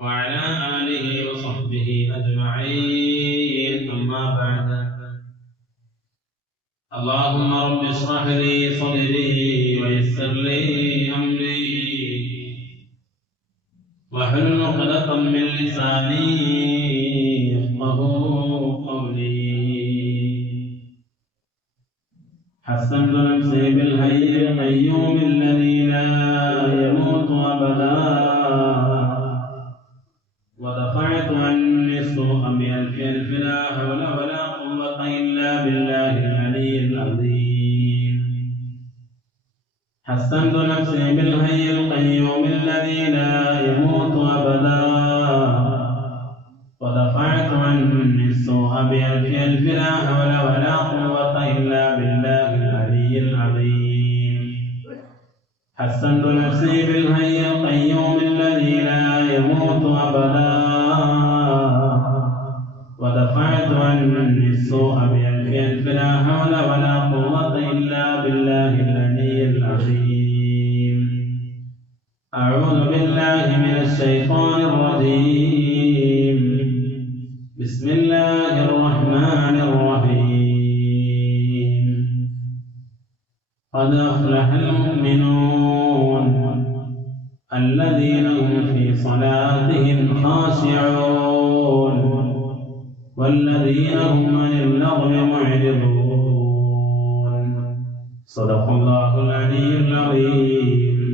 وعلى آله وصحبه أجمعين. أما بعد، اللهم رب اشرح لي صدري ويسر لي أمري واحلل عقدة من لساني يفقهوا قولي. حسنت نفسي بالحي القيوم الذي لا يموت أبدا، ودفعت عني السوء بألف ألف لا حول ولا قوة إلا بالله العلي العظيم. حسنت نفسي بالحي القيوم الذي لا يموت أبدا، ودفعت عني السوء بألف ألف لا حول ولا قوة إلا بالله العلي العظيم. حسنت نفسي بالحي القيوم الذي لا يموت أبدا، ودفعت عني السوء بألف ألف لا حول ولا قوة إلا بالله العلي العظيم. أعوذ بالله من الشيطان الرجيم. بسم الله الرحمن الرحيم. قد أفلح المؤمنون الذين هم في صلاتهم خاشعون والذين هم عن اللغو معرضون. صدق الله العلي العظيم،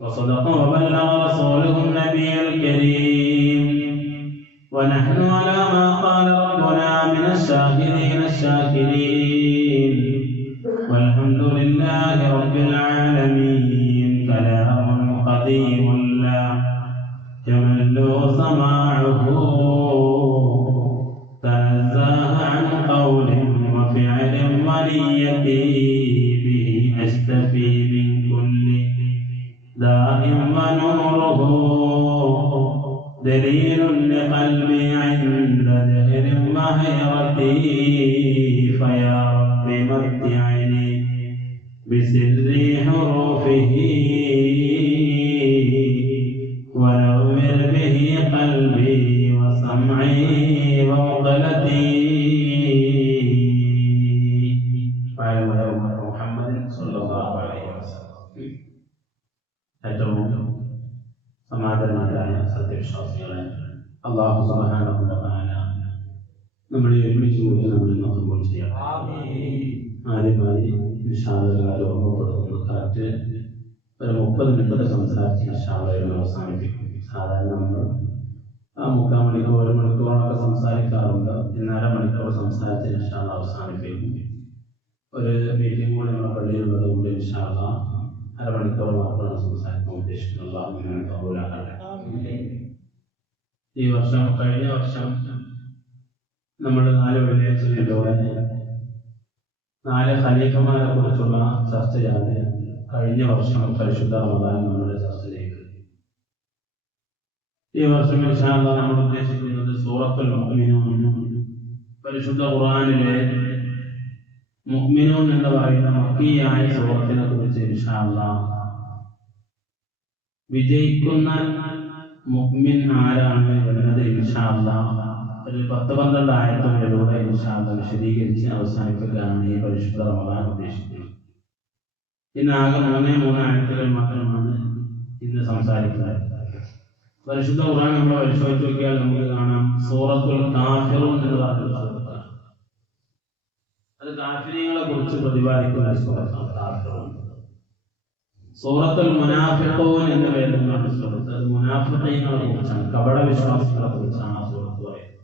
وصدق وبلغ رسوله النبي الكريم، ونحن على ما قال ربنا من الشاهدين الشاكرين، والحمد لله رب العالمين. كلام قديم لا يمل سماعه، تنزه عن قول وفعل ونيتي، به أشتفي من كل داء ونوره دليل لقلبي عند جهل وحيرتي. فيا رب متعني بسر حروفه، ونور به قلبي وسمعي وعقلتي. فعلى محمد صلى الله عليه وسلم. ഏറ്റവും സമാധാനമായ സത്യവിശ്വാസികളെ, അല്ലാഹു സുബ്ഹാനഹു വ തആല നമ്മളെ ഒരുമിച്ച് കൂടി നമ്മളിൽ കബൂൽ ചെയ്യട്ടെ. ആദ്യമായി ഇൻഷാ അല്ലാഹ് ഓർമ്മപ്പെടുത്തുന്നു, കറക്റ്റ് ഒരു 30 മിനിറ്റ് സംസാരിച്ച് ഇൻഷാ അല്ലാഹ് അവസാനിപ്പിക്കും. സാധാരണ നമ്മൾ 3/4 മണിക്കൂർ 1 മണിക്കൂറൊക്കെ സംസാരിക്കാറുണ്ട്. 1.5 മണിക്കൂർ സംസാരിച്ച് ഇൻഷാ അല്ലാഹ് അവസാനിപ്പിക്കും. ഒരു മീറ്റിംഗ് കൂടി നമ്മുടെ പള്ളിയിലുള്ളത് കൊണ്ട് ഇൻഷാ അല്ലാഹ് 1/2 മണിക്കൂർ മാത്രമാണ് സംസാരിക്കാൻ ഉദ്ദേശിക്കുന്നത്. അല്ലാഹു നമ്മെ കബൂലാക്കട്ടെ. ഈ വർഷം, കഴിഞ്ഞ വർഷം നമ്മൾ 4 വെള്ളിയാഴ്ചകളിലൂടെ 4 ഖലീഫമാരെ കുറിച്ചുള്ള ചർച്ചയാണ് കഴിഞ്ഞ വർഷം പരിശുദ്ധ റമദാൻ നമ്മൾ ചർച്ച ചെയ്തത്. ഈ വർഷം ഇൻഷാ അല്ലാഹ് നമ്മൾ ഉദ്ദേശിക്കുന്നത് സൂറത്തുൽ മുഅ്മിനൂൻ, പരിശുദ്ധ ഖുർആനിലെ മുഅ്മിനൂൻ എന്ന് പറയുന്ന മക്കിയായ സൂറത്തിനെ കുറിച്ച് ഇൻഷാ അല്ലാഹ് വിജയിക്കുന്ന മുഅ്മിൻ ആരാണ് എന്നത് ഇൻഷാ അല്ലാഹ് ഒരു 10-12 ആയത്തുകളിലൂടെ ഇൻഷാ അല്ലാഹ് വിശദീകരിച്ച് അവസാനിപ്പിക്കാനാണ് ഈ പരിശുദ്ധ റമദാൻ ഉദ്ദേശിക്കുന്നത്. ഇന്ന് ആകെ 3 ആയത്തുകൾ മാത്രമാണ് ഇന്ന് സംസാരിക്കുന്നത്. പരിശുദ്ധ ഖുർആൻ നമ്മൾ പരിശോധിച്ച് നോക്കിയാൽ നമുക്ക് കാണാം സൂറത്തുൽ കാഫിറൂൻ എന്ന് പറയുന്ന സൂറത്താണ്. അത് കാഫിരീങ്ങളെ കുറിച്ച് പ്രതിപാദിക്കുന്ന സൂറത്താണ് കാഫിറൂൻ. സൂറത്തുൽ മുനാഫിഖൂൻ എന്ന് പറയുന്ന സൂറത്ത് അത് മുനാഫിഖീങ്ങളെ കുറിച്ചാണ്, കപട വിശ്വാസികളെ കുറിച്ചാണ് ആ സൂറത്ത് പറയുന്നത്.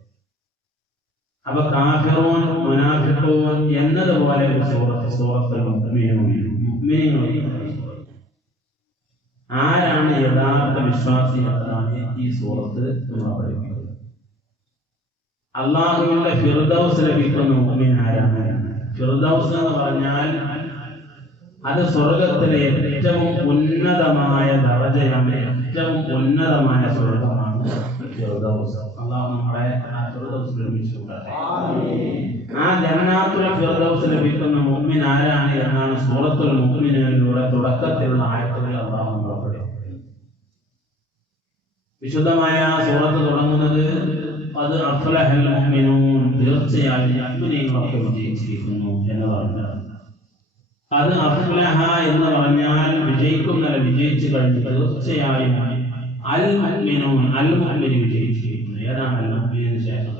അപ്പൊ കാഫിറൂൻ, മുനാഫിഖൂൻ എന്നതുപോലെ ഒരു സൂറത്ത് സൂറത്തുൽ മുഅ്മിനൂൻ, മുഅ്മിനീങ്ങളെ ആരാണ് യഥാർത്ഥ വിശ്വാസി എന്നതാണ് ഈ സൂറത്ത് നമ്മൾ പഠിക്കുന്നത്. അള്ളാഹുവിന്റെ ഫിർദൗസ് ലഭിക്കുന്ന മുഅ്മിൻ ആരാണ്? ഫിർദൗസ് എന്ന് പറഞ്ഞാൽ അത് സ്വർഗത്തിലെ ഏറ്റവും ഉന്നതമായ ദറജയാണ്, ഏറ്റവും ഉന്നതമായ സ്വർഗമാണ് ഫിർദൗസ്. അള്ളാഹു നമ്മളെ ആ ഫിർദൗസ് ലഭിച്ചിട്ടുണ്ടാകട്ടെ. ആ ജന്നാത്തുൽ ഫിർദൗസ് ലഭിക്കുന്ന മുഅ്മിൻ ആരാണ് എന്നാണ് സൂറത്തുൽ മുഅ്മിനൂനിലൂടെ തുടക്കത്തിലുള്ള ആയത്തുകൾ അള്ളാഹു നമ്മളെ പഠിപ്പിക്കുന്നത്. വിശുദ്ധമായ സൂറത്ത് തുടങ്ങുന്നത് അത് അഫ്ലഹൽ മുഅ്മിനൂൻ, തീർച്ചയായും മുഅ്മിനീങ്ങളൊക്കെ വിജയിച്ചിരിക്കുന്നു എന്ന് പറഞ്ഞാണ്. അത് അഫ്ലഹ എന്ന് പറഞ്ഞാൽ വിജയിക്കുന്നല്ല, വിജയിച്ചു കഴിഞ്ഞു. തീർച്ചയായും അൽ മുഅ്മിനൂൻ, അൽ മുഅ്മിൻ വിജയിച്ചിരിക്കുന്നു. ഏതാണ് അൽ മുഅ്മിനു? ശേഷം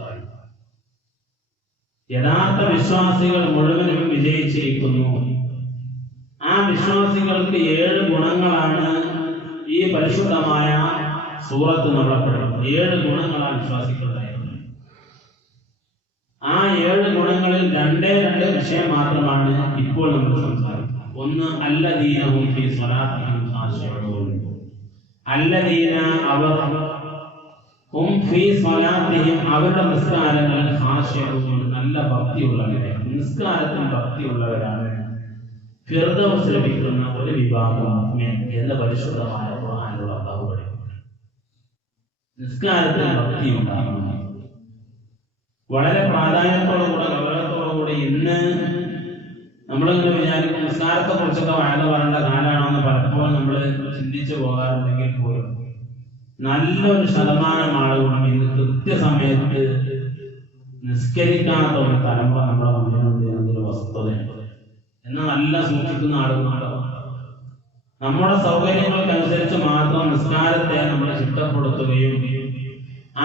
യഥാർത്ഥ വിശ്വാസികൾ മുഴുവനും വിജയിച്ചിരിക്കുന്നു. ആ വിശ്വാസികൾക്ക് 7 ഗുണങ്ങളാണ് ഈ പരിശുദ്ധമായ സൂറത്ത് നമ്മളെ പഠിക്കുന്നത്. 7 ഗുണങ്ങളാണ് വിശ്വാസികളുണ്ടായിരുന്നത്. ആ 7 ഗുണങ്ങളിൽ 2 വിഷയം മാത്രമാണ് ഇപ്പോൾ നമ്മൾ സംസാരിക്കുന്നത്. ഒന്ന്, അല്ലദീനഹും ഫീ സ്വലാത്തിഹിം ഖാശിഊൻ. അല്ലദീന, അവർ, ഹും ഫീ സ്വലാത്തിഹിം, അവരുടെ നിസ്കാരങ്ങളിൽ ഖാശിഊൻ, നല്ല ഭക്തിയുള്ളവരാണ്. നിസ്കാരത്തിൽ ഭക്തിയുള്ളവരാണ് ഫിർദൗസ് ലഭിക്കുന്ന ഒരു വിഭാഗം മുഅ്മിൻ എന്ന പരിശുദ്ധമായ ഖുർആനിലുള്ള അല്ലാഹു പഠിപ്പിക്കുന്നു. നിസ്കാരത്തിൽ ഭക്തി ഉണ്ടാകുന്നു. വളരെ പ്രാധാന്യത്തോടുകൂടെ ഗൗരവത്തോടുകൂടി ഇന്ന് നമ്മളിങ്ങനെ വിചാരിക്കും നിസ്കാരത്തെ കുറിച്ചൊക്കെ വാഴ പറയേണ്ട കാലാണെന്ന് പലപ്പോഴും നമ്മൾ ചിന്തിച്ചു പോകാറുണ്ടെങ്കിൽ പോലും നല്ലൊരു ശതമാനം ആളുകളും ഇന്ന് കൃത്യസമയത്ത് നിസ്കരിക്കാത്ത ഒരു തലമുറ നമ്മുടെ മുന്നിലുണ്ട് എന്നതൊരു വസ്തുതയുണ്ട്. എന്നാൽ നല്ല സൂക്ഷിക്കുന്ന ആളുകളുണ്ടാവും. നമ്മുടെ സൗകര്യങ്ങൾക്കനുസരിച്ച് മാത്രം നിസ്കാരത്തെ നമ്മൾ ചിട്ടപ്പെടുത്തുകയും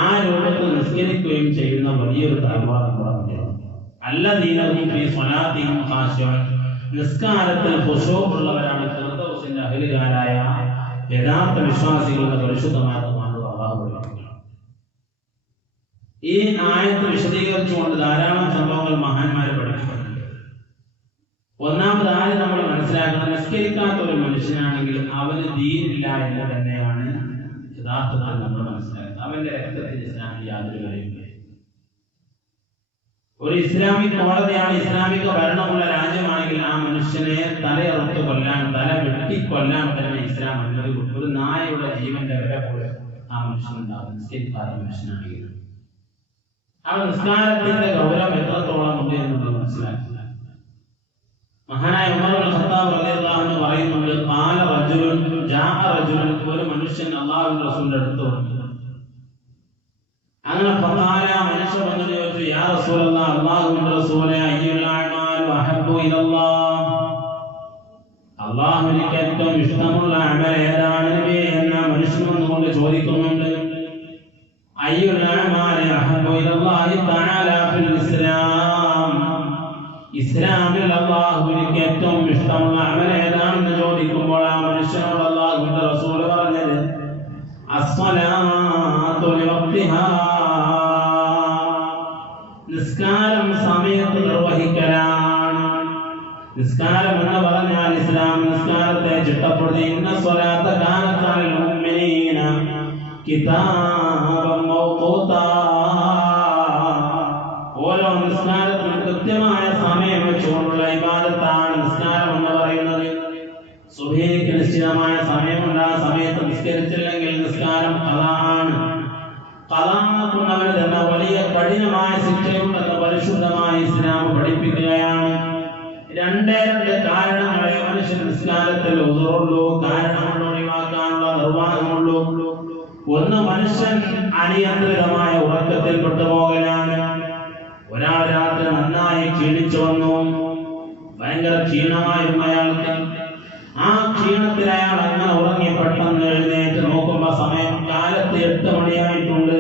ആ രൂപത്തിൽ നിസ്കരിക്കുകയും ചെയ്യുന്ന വലിയൊരു തലമുറ നമ്മുടെ മുന്നിലുണ്ട്. അല്ലദീനഹും ഫീ സ്വലാത്തിഹിം ഖാശിഊൻ, നിസ്കാരത്തിൽ ഖുശൂഉള്ളവരാണ് ഫിർദൗസിന്റെ അഹ്ലുകാരായ യഥാർത്ഥ വിശ്വാസികളുടെ പരിശുദ്ധമായ അല്ലാഹു പഠിപ്പിക്കുന്നു. ഈ ആയത്ത് വിശദീകരിച്ചുകൊണ്ട് ധാരാളം സംഭവങ്ങൾ മഹാന്മാർ പഠിപ്പിക്കുന്നുണ്ട്. ഒന്നാമത് ആദ്യം നമ്മൾ മനസ്സിലാക്കണം, നിസ്കരിക്കാത്ത ഒരു മനുഷ്യനാണെങ്കിൽ അവന് ദീനില്ല എന്ന് തന്നെയാണ് യഥാർത്ഥത്തിൽ നമ്മൾ മനസ്സിലാക്കുന്നത്. അവന്റെ രക്തത്തിൽ ഇസ്ലാമിൽ യാതൊരു കാര്യമില്ല. ഒരു ഇസ്ലാമിക് കോടതിയാണ്, ഇസ്ലാമിക ഭരണമുള്ള രാജ്യമാണെങ്കിൽ ആ മനുഷ്യനെ തലയറുത്ത് കൊല്ലാൻ, തല വെട്ടിക്കൊല്ലാൻ തന്നെ ഇസ്ലാം അനുമതി കൊടുക്കും. ഒരു നായയുടെ ജീവന്റെ വില പോലെ ആ മനുഷ്യനുണ്ടാവും നിസ്കരിക്കാത്ത മനുഷ്യനാണെങ്കിൽ. ആ നിസ്കാരത്തിന്റെ ഗൗരവം എത്രത്തോളം ഉണ്ട് എന്നുള്ളത് മനസ്സിലാക്കുക. മഹാനായ ഉമർ ഇബ്നുൽ ഖത്താബ് റളിയല്ലാഹു അൻഹു പറയുന്നുണ്ട്, ഖാല റജുലുൻ, ജാഅ റജുലുൻ, ഒരു മനുഷ്യൻ അല്ലാഹുവിന്റെ റസൂലിന്റെ അടുത്ത് വന്നു. അങ്ങനെ ഫഖാല, മനുഷ്യൻ വന്നു ചോദിച്ചു, യാ റസൂലല്ലാഹ്, അല്ലാഹുവിന്റെ റസൂലേ, അയ്യുൽ അഅ്മാലു അഹബ്ബു ഇലല്ലാഹ്, അല്ലാഹുവിന് ഏറ്റവും ഇഷ്ടമുള്ള അമൽ ഏതാണ് നബിയേ എന്ന് മനുഷ്യൻ വന്നുകൊണ്ട് ചോദിക്കുന്നുണ്ട്. അയ്യുൽ അഅ്മാലി അഹബ്ബു ഇലല്ലാഹി തആല ഫിൽ ഇസ്ലാം, ഇസ്ലാമിൽ അല്ലാഹുവിന് ഏറ്റവും ഇഷ്ടമുള്ള അമൽ ഏതാണെന്ന് ചോദിക്കുമ്പോൾ ആ മനുഷ്യനോട് അല്ലാഹുവിന്റെ റസൂൽ പറഞ്ഞത് അസ്സലാത്തു ലിവഖ്തിഹാ, നിസ്കാരം സമയത്ത് നിർവഹിക്കലാണ്. നിസ്കാരം എന്ന് പറഞ്ഞാൽ ഇസ്ലാം നിസ്കാരത്തെ ചിട്ടപ്പെടുത്തി. ഇന്ന സ്വലാത്ത കാനത്ത് അലൽ മുഅ്മിനീന കിതാബൻ മൗഖൂതാ, ഓരോ നിസ്കാരത്തിനും കൃത്യമായ സമയം വെച്ചുകൊണ്ടുള്ള ഇബാദത്താണ് നിസ്കാരം എന്ന് പറയുന്നത്. സുബ്ഹിക്ക് നിശ്ചിതമായ സമയമുണ്ട്, ആ സമയത്ത് നിസ്കരിച്ചില്ലെങ്കിൽ നിസ്കാരം ഖളാണ്. ഖളാക്കുന്നവന് തന്നെ വലിയ കഠിനമായ ശിക്ഷയുണ്ടെന്ന് പരിശുദ്ധമായ ഇസ്ലാം പഠിപ്പിക്കുകയാണ്. 2 കാരണങ്ങളെ മനുഷ്യൻ നിസ്കാരത്തിൽ ഉദറുള്ളൂ, കാരണങ്ങൾ ഒഴിവാക്കാനുള്ള നിർവാഹമുള്ളൂ. ഒന്ന്, മനുഷ്യൻ അനിയന്ത്രിതമായ ഉറക്കത്തിൽ പെട്ടുപോകലാണ്. ഒരാൾ രാത്രി നന്നായി ക്ഷീണിച്ചു വന്നു, ഭയങ്കര ക്ഷീണമായിരുന്നു അയാൾക്ക്. ആ ക്ഷീണത്തിൽ അയാൾ അങ്ങനെ ഉറങ്ങി പെട്ടെന്ന് എഴുന്നേറ്റ് നോക്കുമ്പോ സമയം കാലത്ത് 8 മണിയായിട്ടുണ്ട്.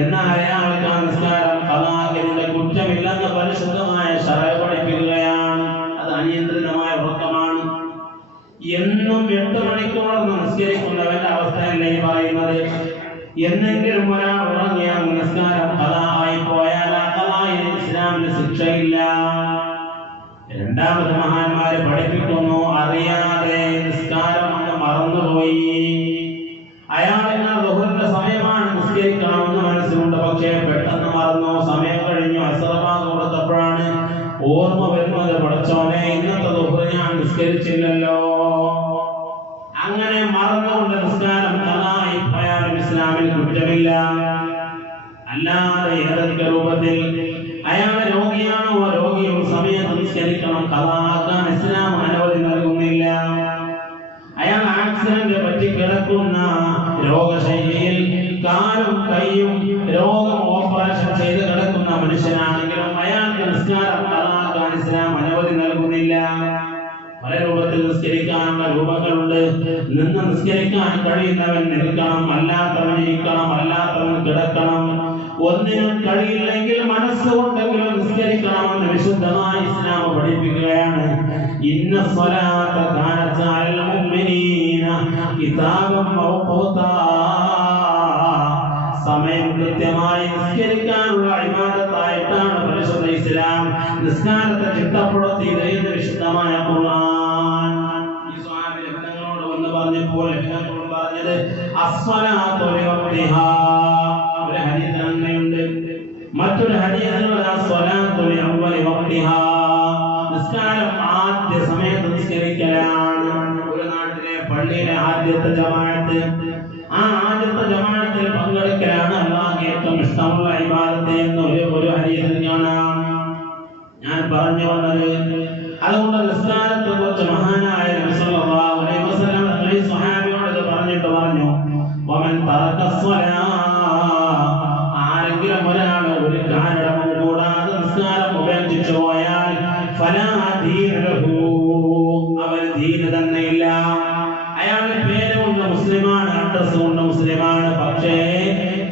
എന്നാൽ അയാൾക്ക് ആ നിസ്കാരം ഖളാഇന്റെ കുറ്റമില്ലെന്ന് പരിശുദ്ധമായ ശറഅ് പഠിപ്പിക്കുകയാണ്. അത് അനിയന്ത്രിതമായ ഉറക്കമാണ്. എന്നും 8 മണിക്കൂറൊന്നും നിസ്കരിക്കുന്നവന്റെ അവസ്ഥയല്ലേ ഈ പറയുന്നത്. എന്നെങ്കിലും ഒരാൾ ഉറങ്ങിയാൽ നിസ്കാരം ഖളായി പോയാൽ ആ ഖളാഇന് ഇസ്ലാമിന് ശിക്ഷയില്ല. രണ്ടാമത് മഹാന്മാര് പഠിപ്പിക്കുന്നു, അറിയാതെ നിസ്കാരം അങ്ങ് മറന്നുപോയി. അയാളിന് ദുഹറിന്റെ സമയമാണ് നിസ്കരിക്കണമെന്ന് മനസ്സിലുണ്ട്, പക്ഷേ പെട്ടെന്ന് മറന്നു. സമയം കഴിഞ്ഞു, അസറബാദ് കൊടുത്തപ്പോഴാണ് ഓർമ്മ വരുന്നത്, പടച്ചോനെ ഇന്നത്തെ ദുഹർ ഞാൻ നിസ്കരിച്ചില്ലല്ലോ. അങ്ങനെ മറന്നുകൊണ്ട് നിസ്കാരം ഖളായി പോയാലും ഇസ്ലാമിൽ കുറ്റമില്ല. അല്ലാതെ ഏതൊക്കെ രൂപത്തിൽ അയാൾ രോഗിയാണോ, രോഗിയും സമയത്ത് നിസ്കരിക്കണം, ഖളാക്കാൻ ഇസ്ലാം അനുമതി നൽകുന്നില്ല. അയാൾ ആക്സിഡന്റ് പറ്റി കിടക്കുന്ന രോഗശൈലിയിൽ കാലും കൈയും രോഗം ഓപ്പറേഷൻ ചെയ്ത് കിടക്കുന്ന മനുഷ്യനാണെങ്കിലും അയാൾക്ക് നിസ്കാരം കളാക്കാൻ ഇസ്ലാം അനുമതി നൽകുന്നില്ല. പല രൂപത്തിൽ നിസ്കരിക്കാനുള്ള രൂപങ്ങളുണ്ട്. നിന്ന് നിസ്കരിക്കാൻ കഴിയുന്നവൻ നിൽക്കണം, അല്ലാത്തവൻ ഇരിക്കണം, അല്ലാത്തവൻ കിടക്കണം. ഒന്നിനും കഴിയില്ലെങ്കിൽ മനസ്സുകൊണ്ടെങ്കിലും നിസ്കരിക്കണമെന്ന് വിശുദ്ധമായ ഇസ്ലാം പഠിപ്പിക്കുകയാണ്. ഇന്ന സ്വലാത്ത കാനത്ത് അലൽ മുഅ്മിനീന കിതാബൻ മൗഖൂതാ. സമയം കൃത്യമായി നിസ്കരിക്കാനുള്ള ഇബാദത്തായിട്ടാണ് പരിശുദ്ധ ഇസ്ലാം നിസ്കാരത്തെ ചിട്ടപ്പെടുത്തിയത് എന്ന് വിശുദ്ധമായ ഖുർആൻ. ഈ സ്വഹാബി നബിയോട് വന്ന് പറഞ്ഞപ്പോൾ നബിയോട് പറഞ്ഞത് അസ്സലാത്തു ലിവഖ്തിഹാ. ഒരു ഹദീസ് അങ്ങനെയുണ്ട്. മറ്റൊരു ഹദീസിൽ അസ്സലാത്തു ലിഅവ്വലി വഖ്തിഹാ. നിസ്കാരം ആദ്യ സമയത്ത് നിസ്കരിക്കലാണ്. ഒരു നാട്ടിലെ പള്ളിയിലെ ആദ്യത്തെ ജമാഅത്ത്, ആ ആദ്യത്തെ ജമാഅത്തിൽ പങ്കെടുക്കലാണ് അല്ലാഹുവിന് ഏറ്റവും ഇഷ്ടമുള്ള ഇബാദത്ത് എന്ന് ഒരു ഹദീസിൽ കാണാം. ഞാൻ പറഞ്ഞു വന്നത് അതുകൊണ്ട് നിസ്കാരത്തെ കുറിച്ച് മഹാനായ നബി സല്ലല്ലാഹു അലൈഹി വസല്ലം ഈ സ്വഹാബിയോട് പറഞ്ഞിട്ട് പറഞ്ഞു, വമൻ തറക സ്വലാ, ആരെങ്കിലും ഒരാൾ ഒരു കാരണവും കൂടാതെ നിസ്കാരം ഉപേക്ഷിച്ചു പോയാൽ ഫലാ ദീന ലഹു, അവൻ ദീന തന്നെയില്ല. അയാളുടെ പേര് കൊണ്ട് മുസ്ലിമാണ്, അഡ്രസ് കൊണ്ട് മുസ്ലിമാണ്, പക്ഷേ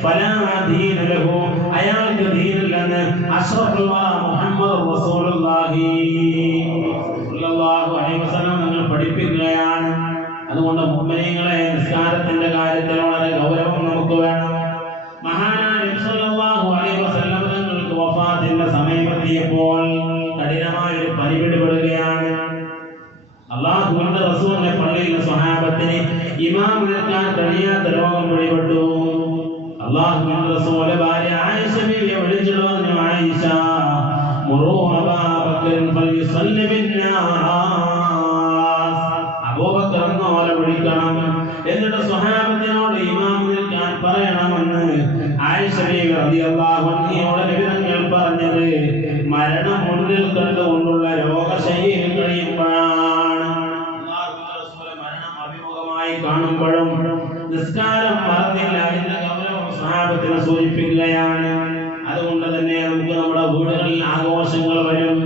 ഫലാ ദീന ലഹു, അയാൾക്ക് ദീനില്ലെന്ന് അഷ്റഫുൽ മുഹമ്മദ് റസൂലുള്ളാഹി സ്വല്ലല്ലാഹു അലൈഹി വസല്ലം നിങ്ങൾ പഠിപ്പിക്കുകയാണ്. അതുകൊണ്ട് മുഅ്മിനീങ്ങളെ നിസ്കാരത്തിന്റെ കാര്യത്തിൽ വളരെ ഗൗരവം നമുക്ക് വേണം. മഹാനായ നബി സല്ലല്ലാഹു അലൈഹി വസല്ലം തങ്ങൾക്ക് വഫാത്തിന്റെ സമയമെത്തിയപ്പോൾ കഠിനമായ ഒരു പനി പിടിപെടുകയാണ്. അല്ലാഹുവിന്റെ റസൂലിന്റെ പള്ളിയിൽ സ്വഹാബത്തിന് ഇമാം നിൽക്കാൻ കഴിയാത്ത രോഗം പിടിപെട്ടു. അല്ലാഹുവിന്റെ റസൂൽ ഭാര്യ ആയിഷ ബീവിയെ വിളിച്ചിട്ട് പറഞ്ഞു, ആയിഷ മുറൂ അബാ ബക്കർ ഫൽയുസല്ലി ബിന്നാസ്, അബൂബക്കർ എന്നോലെ വിളിക്കണം, എന്നിട്ട് സ്വഹാബത്തിനോട് ഇമാം നിൽക്കാൻ പറയണമെന്ന് ആയിഷ ബീവി റളിയല്ലാഹു അൻഹയോട് നബി തങ്ങൾ പറഞ്ഞത് മരണം മുന്നിൽ കണ്ടുകൊണ്ടുള്ള രോഗശൈലിയിൽ കഴിയുമ്പോഴാണ്. അല്ലാഹുവിന്റെ റസൂൽ മരണം അഭിമുഖമായി കാണുമ്പോഴും നിസ്കാരം മറന്നില്ല എന്ന ഗൗരവം സ്വഹാബത്തിനെ സൂചിപ്പിക്കുകയാണ്. അതുകൊണ്ട് തന്നെ നമുക്ക് നമ്മുടെ വീടുകളിൽ ആഘോഷങ്ങൾ വരും,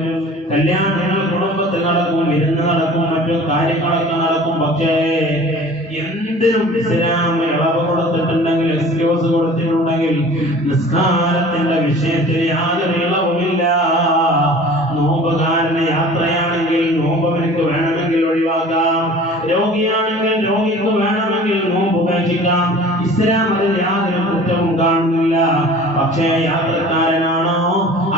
കല്യാണങ്ങൾ കുടുംബത്തിൽ നടക്കും, വിരുന്ന് നടക്കും, മറ്റു കാര്യങ്ങളൊക്കെ നടക്കും. പക്ഷേ എന്തിനും ഇസ്ലാം ഇളവ് കൊടുത്തിട്ടുണ്ടെങ്കിൽ, എക്സ്ക്യൂസ് കൊടുത്തിട്ടുണ്ടെങ്കിൽ നിസ്കാരത്തിന്റെ വിഷയത്തിൽ യാതൊരു ഇളവുമില്ല. നോമ്പുകാരന് യാത്രയാണെങ്കിൽ നോമ്പ് എനിക്ക് വേണമെങ്കിൽ ഒഴിവാക്കാം, രോഗിയാണെങ്കിൽ രോഗിക്ക് വേണമെങ്കിൽ നോമ്പ് ഉപേക്ഷിക്കാം. ഇസ്ലാം അതിൽ യാതൊരു കുറ്റവും കാണുന്നില്ല. പക്ഷേ യാത്രക്കാരനാണോ,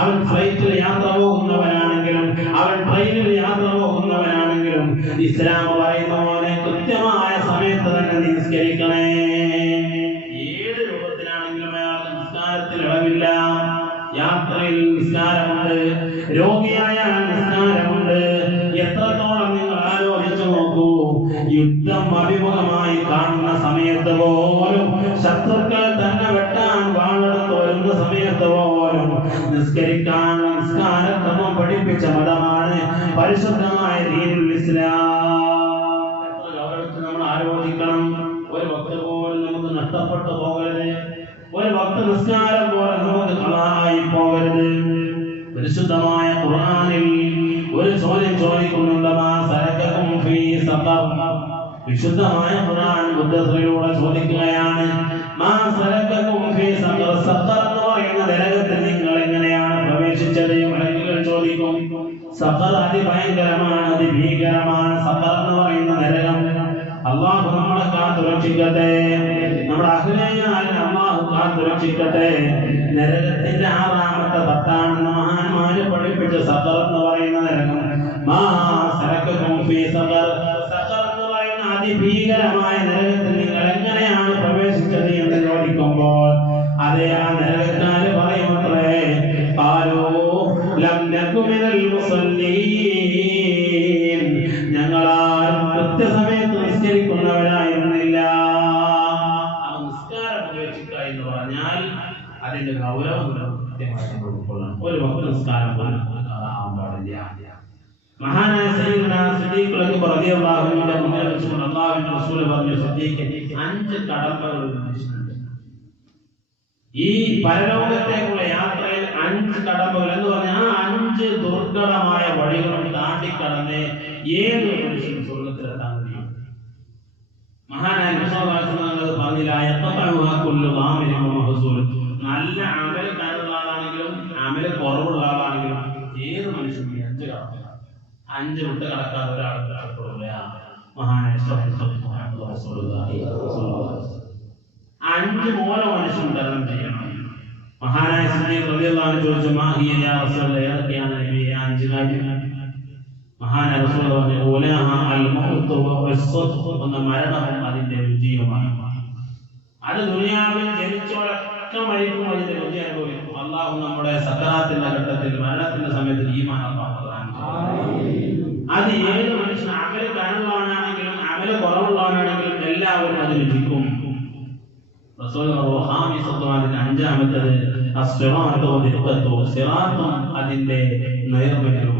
അവൻ ഫ്ലൈറ്റിൽ യാത്ര പോകുന്നവനാണെങ്കിലും അവൻ ട്രെയിനിൽ യാത്ര പോകുന്നവനാണെങ്കിലും ഇസ്ലാം പറയുന്ന പോലെ കൃത്യമായ സമയത്ത് തന്നെ നിസ്കരിക്കണേ. ഏത് രൂപത്തിലാണെങ്കിലും അയാൾക്ക് നിസ്കാരത്തിൽ ഇളവില്ല. യാത്രയിൽ നിസ്കാരമുണ്ട്, രോഗിയായാൽ നിസ്കാരമുണ്ട്. എത്രത്തോളം നിങ്ങൾ ആലോചിച്ചു നോക്കൂ. യുദ്ധം അഭിമുഖമായി കാണുന്ന സമയത്ത് പോലും, ശത്രുക്കൾ തന്നെ വെട്ടാൻ വാളെടുത്ത് വരുന്ന സമയത്ത് പോലും നിസ്കരിക്കാൻ നിസ്കാരക്രമം പഠിപ്പിച്ച മതമാണ് പരിശുദ്ധമായ ദീനുൽ ഇസ്ലാം. എത്ര ഗൗരവത്തിൽ നമ്മൾ ആലോചിക്കണം. ഒരു വക്ത് പോലും നമുക്ക് നഷ്ടപ്പെട്ടു പോകരുത്, ഒരു വക്ത് നിസ്കാരം പോലെ നമുക്ക് കളായി പോകരുത്. പരിശുദ്ധമായ ഖുർആനിൽ ഒരു ചോദ്യം ചോദിക്കുന്നുണ്ട്, മാ സലകകും ഫീ സഖർ. വിശുദ്ധമായ ഖുർആൻ മുദ്ദസ്സിലൂടെ ചോദിക്കുകയാണ്, മാ സലകകും ഫീ സഖർ. സഖർ എന്ന് പറയുന്ന നരകത്തിൽ നിങ്ങൾ എങ്ങനെയാണ് പ്രവേശിച്ചത്? മലക്കുകൾ ചോദിക്കും. സഖർ അതിഭയങ്കരമാണ്, അതിഭീകരമാണ്. സഖർ എന്ന് പറയുന്ന നരകം. അല്ലാഹു നമ്മളെ കാത്തുരക്ഷിക്കട്ടെ, നമ്മുടെ അഹ്ലിയാലിനെ അല്ലാഹു കാത്തുരക്ഷിക്കട്ടെ. നരകത്തിന്റെ 6ാമത്തെ തട്ടാണെന്ന് മഹാന്മാര് പഠിപ്പിച്ച സഖർ എന്ന് പറയുന്ന നരകം. മാ സലകകും ഫീ സഖർ. സഖർ എന്ന് പറയുന്ന അതിഭീകരമായ നരകത്തിൽ നിങ്ങൾ എങ്ങനെയാണ് പ്രവേശിച്ചത് എന്ന് ചോദിക്കുമ്പോൾ അതേ ആ നരകക്കാര് പറയുമത്രേ, ഖാലൂ ലം നകു മിനൽ മുസല്ലീൻ, ഞങ്ങളാരും കൃത്യസമയത്ത് നിസ്കരിക്കുന്നവരായിരുന്നില്ല. നിസ്കാരം ഉപേക്ഷിക്കുക എന്ന് പറഞ്ഞാൽ അതിന്റെ ഗൗരവം കൃത്യമായിട്ട് ഉൾക്കൊള്ളണം. ഒരു വക്ത് നിസ്കാരം പോലും ആവാൻ പാടില്ല. മഹാനായ സയ്യിദുനാ സിദ്ദീഖ് റളിയല്ലാഹു അൻഹുവിന്റെ മുന്നിൽ വെച്ചുകൊണ്ട് അല്ലാഹുവിന്റെ റസൂൽ പറഞ്ഞു, സിദ്ദീഖ് 5 കടമ്പകൾ മനുഷ്യനുണ്ട്. ഈ പരലോകത്തേക്കുള്ള യാത്രയിൽ 5 കടമ്പകൾ എന്ന് പറഞ്ഞാൽ ആ 5 ദുർഘടമായ വഴികളും താണ്ടിക്കടന്ന് ഏത് മനുഷ്യനും സ്വർഗത്തിലെത്താൻ കഴിയും. മഹാനായ നല്ല അമൽ ആളാണെങ്കിലും അമൽ കുറവുള്ള ആളാണെങ്കിലും ഏത് മനുഷ്യനും 5 കടമ്പ 5 വിട്ട് കടക്കാതെ ഒരാൾക്ക് കടപ്പെടില്ല. മഹാനായ 5 മൂല മനുഷ്യൻ തരണം ചെയ്യണം. മഹാനായ സിദ്ദീഖ് റളിയല്ലാഹു അൻഹു ചോദിച്ചു, മാഹിയ യാ റസൂലല്ലാഹ്, ഏതൊക്കെയാണ് നബിയെ 5 കാര്യങ്ങൾ? മഹാനായ റസൂൽ പറഞ്ഞു, ഉലഹ അൽ മൗതു വസ്സദ്ഖ്, എന്ന മരണവും അതിന്റെ രുചിയുമാണ്. അത് ദുനിയാവിൽ ജനിച്ചോടൊക്കെ മരിക്കും, അതിന്റെ രുചി അനുഭവിക്കും. അല്ലാഹു നമ്മുടെ സക്കറാത്തിന്റെ ഘട്ടത്തിൽ മരണത്തിന്റെ സമയത്ത് ഈമാൻ അല്ലാഹു പ്രദാനം ചെയ്യും. അത് ഏത് മനുഷ്യൻ അമൽ കാണുന്നവനാണെങ്കിലും അമൽ കുറവുള്ളവനാണെങ്കിലും എല്ലാവരും അത് രുചിക്കും. അഞ്ചാമത്തത് അതിന്റെ നൈർമല്യവും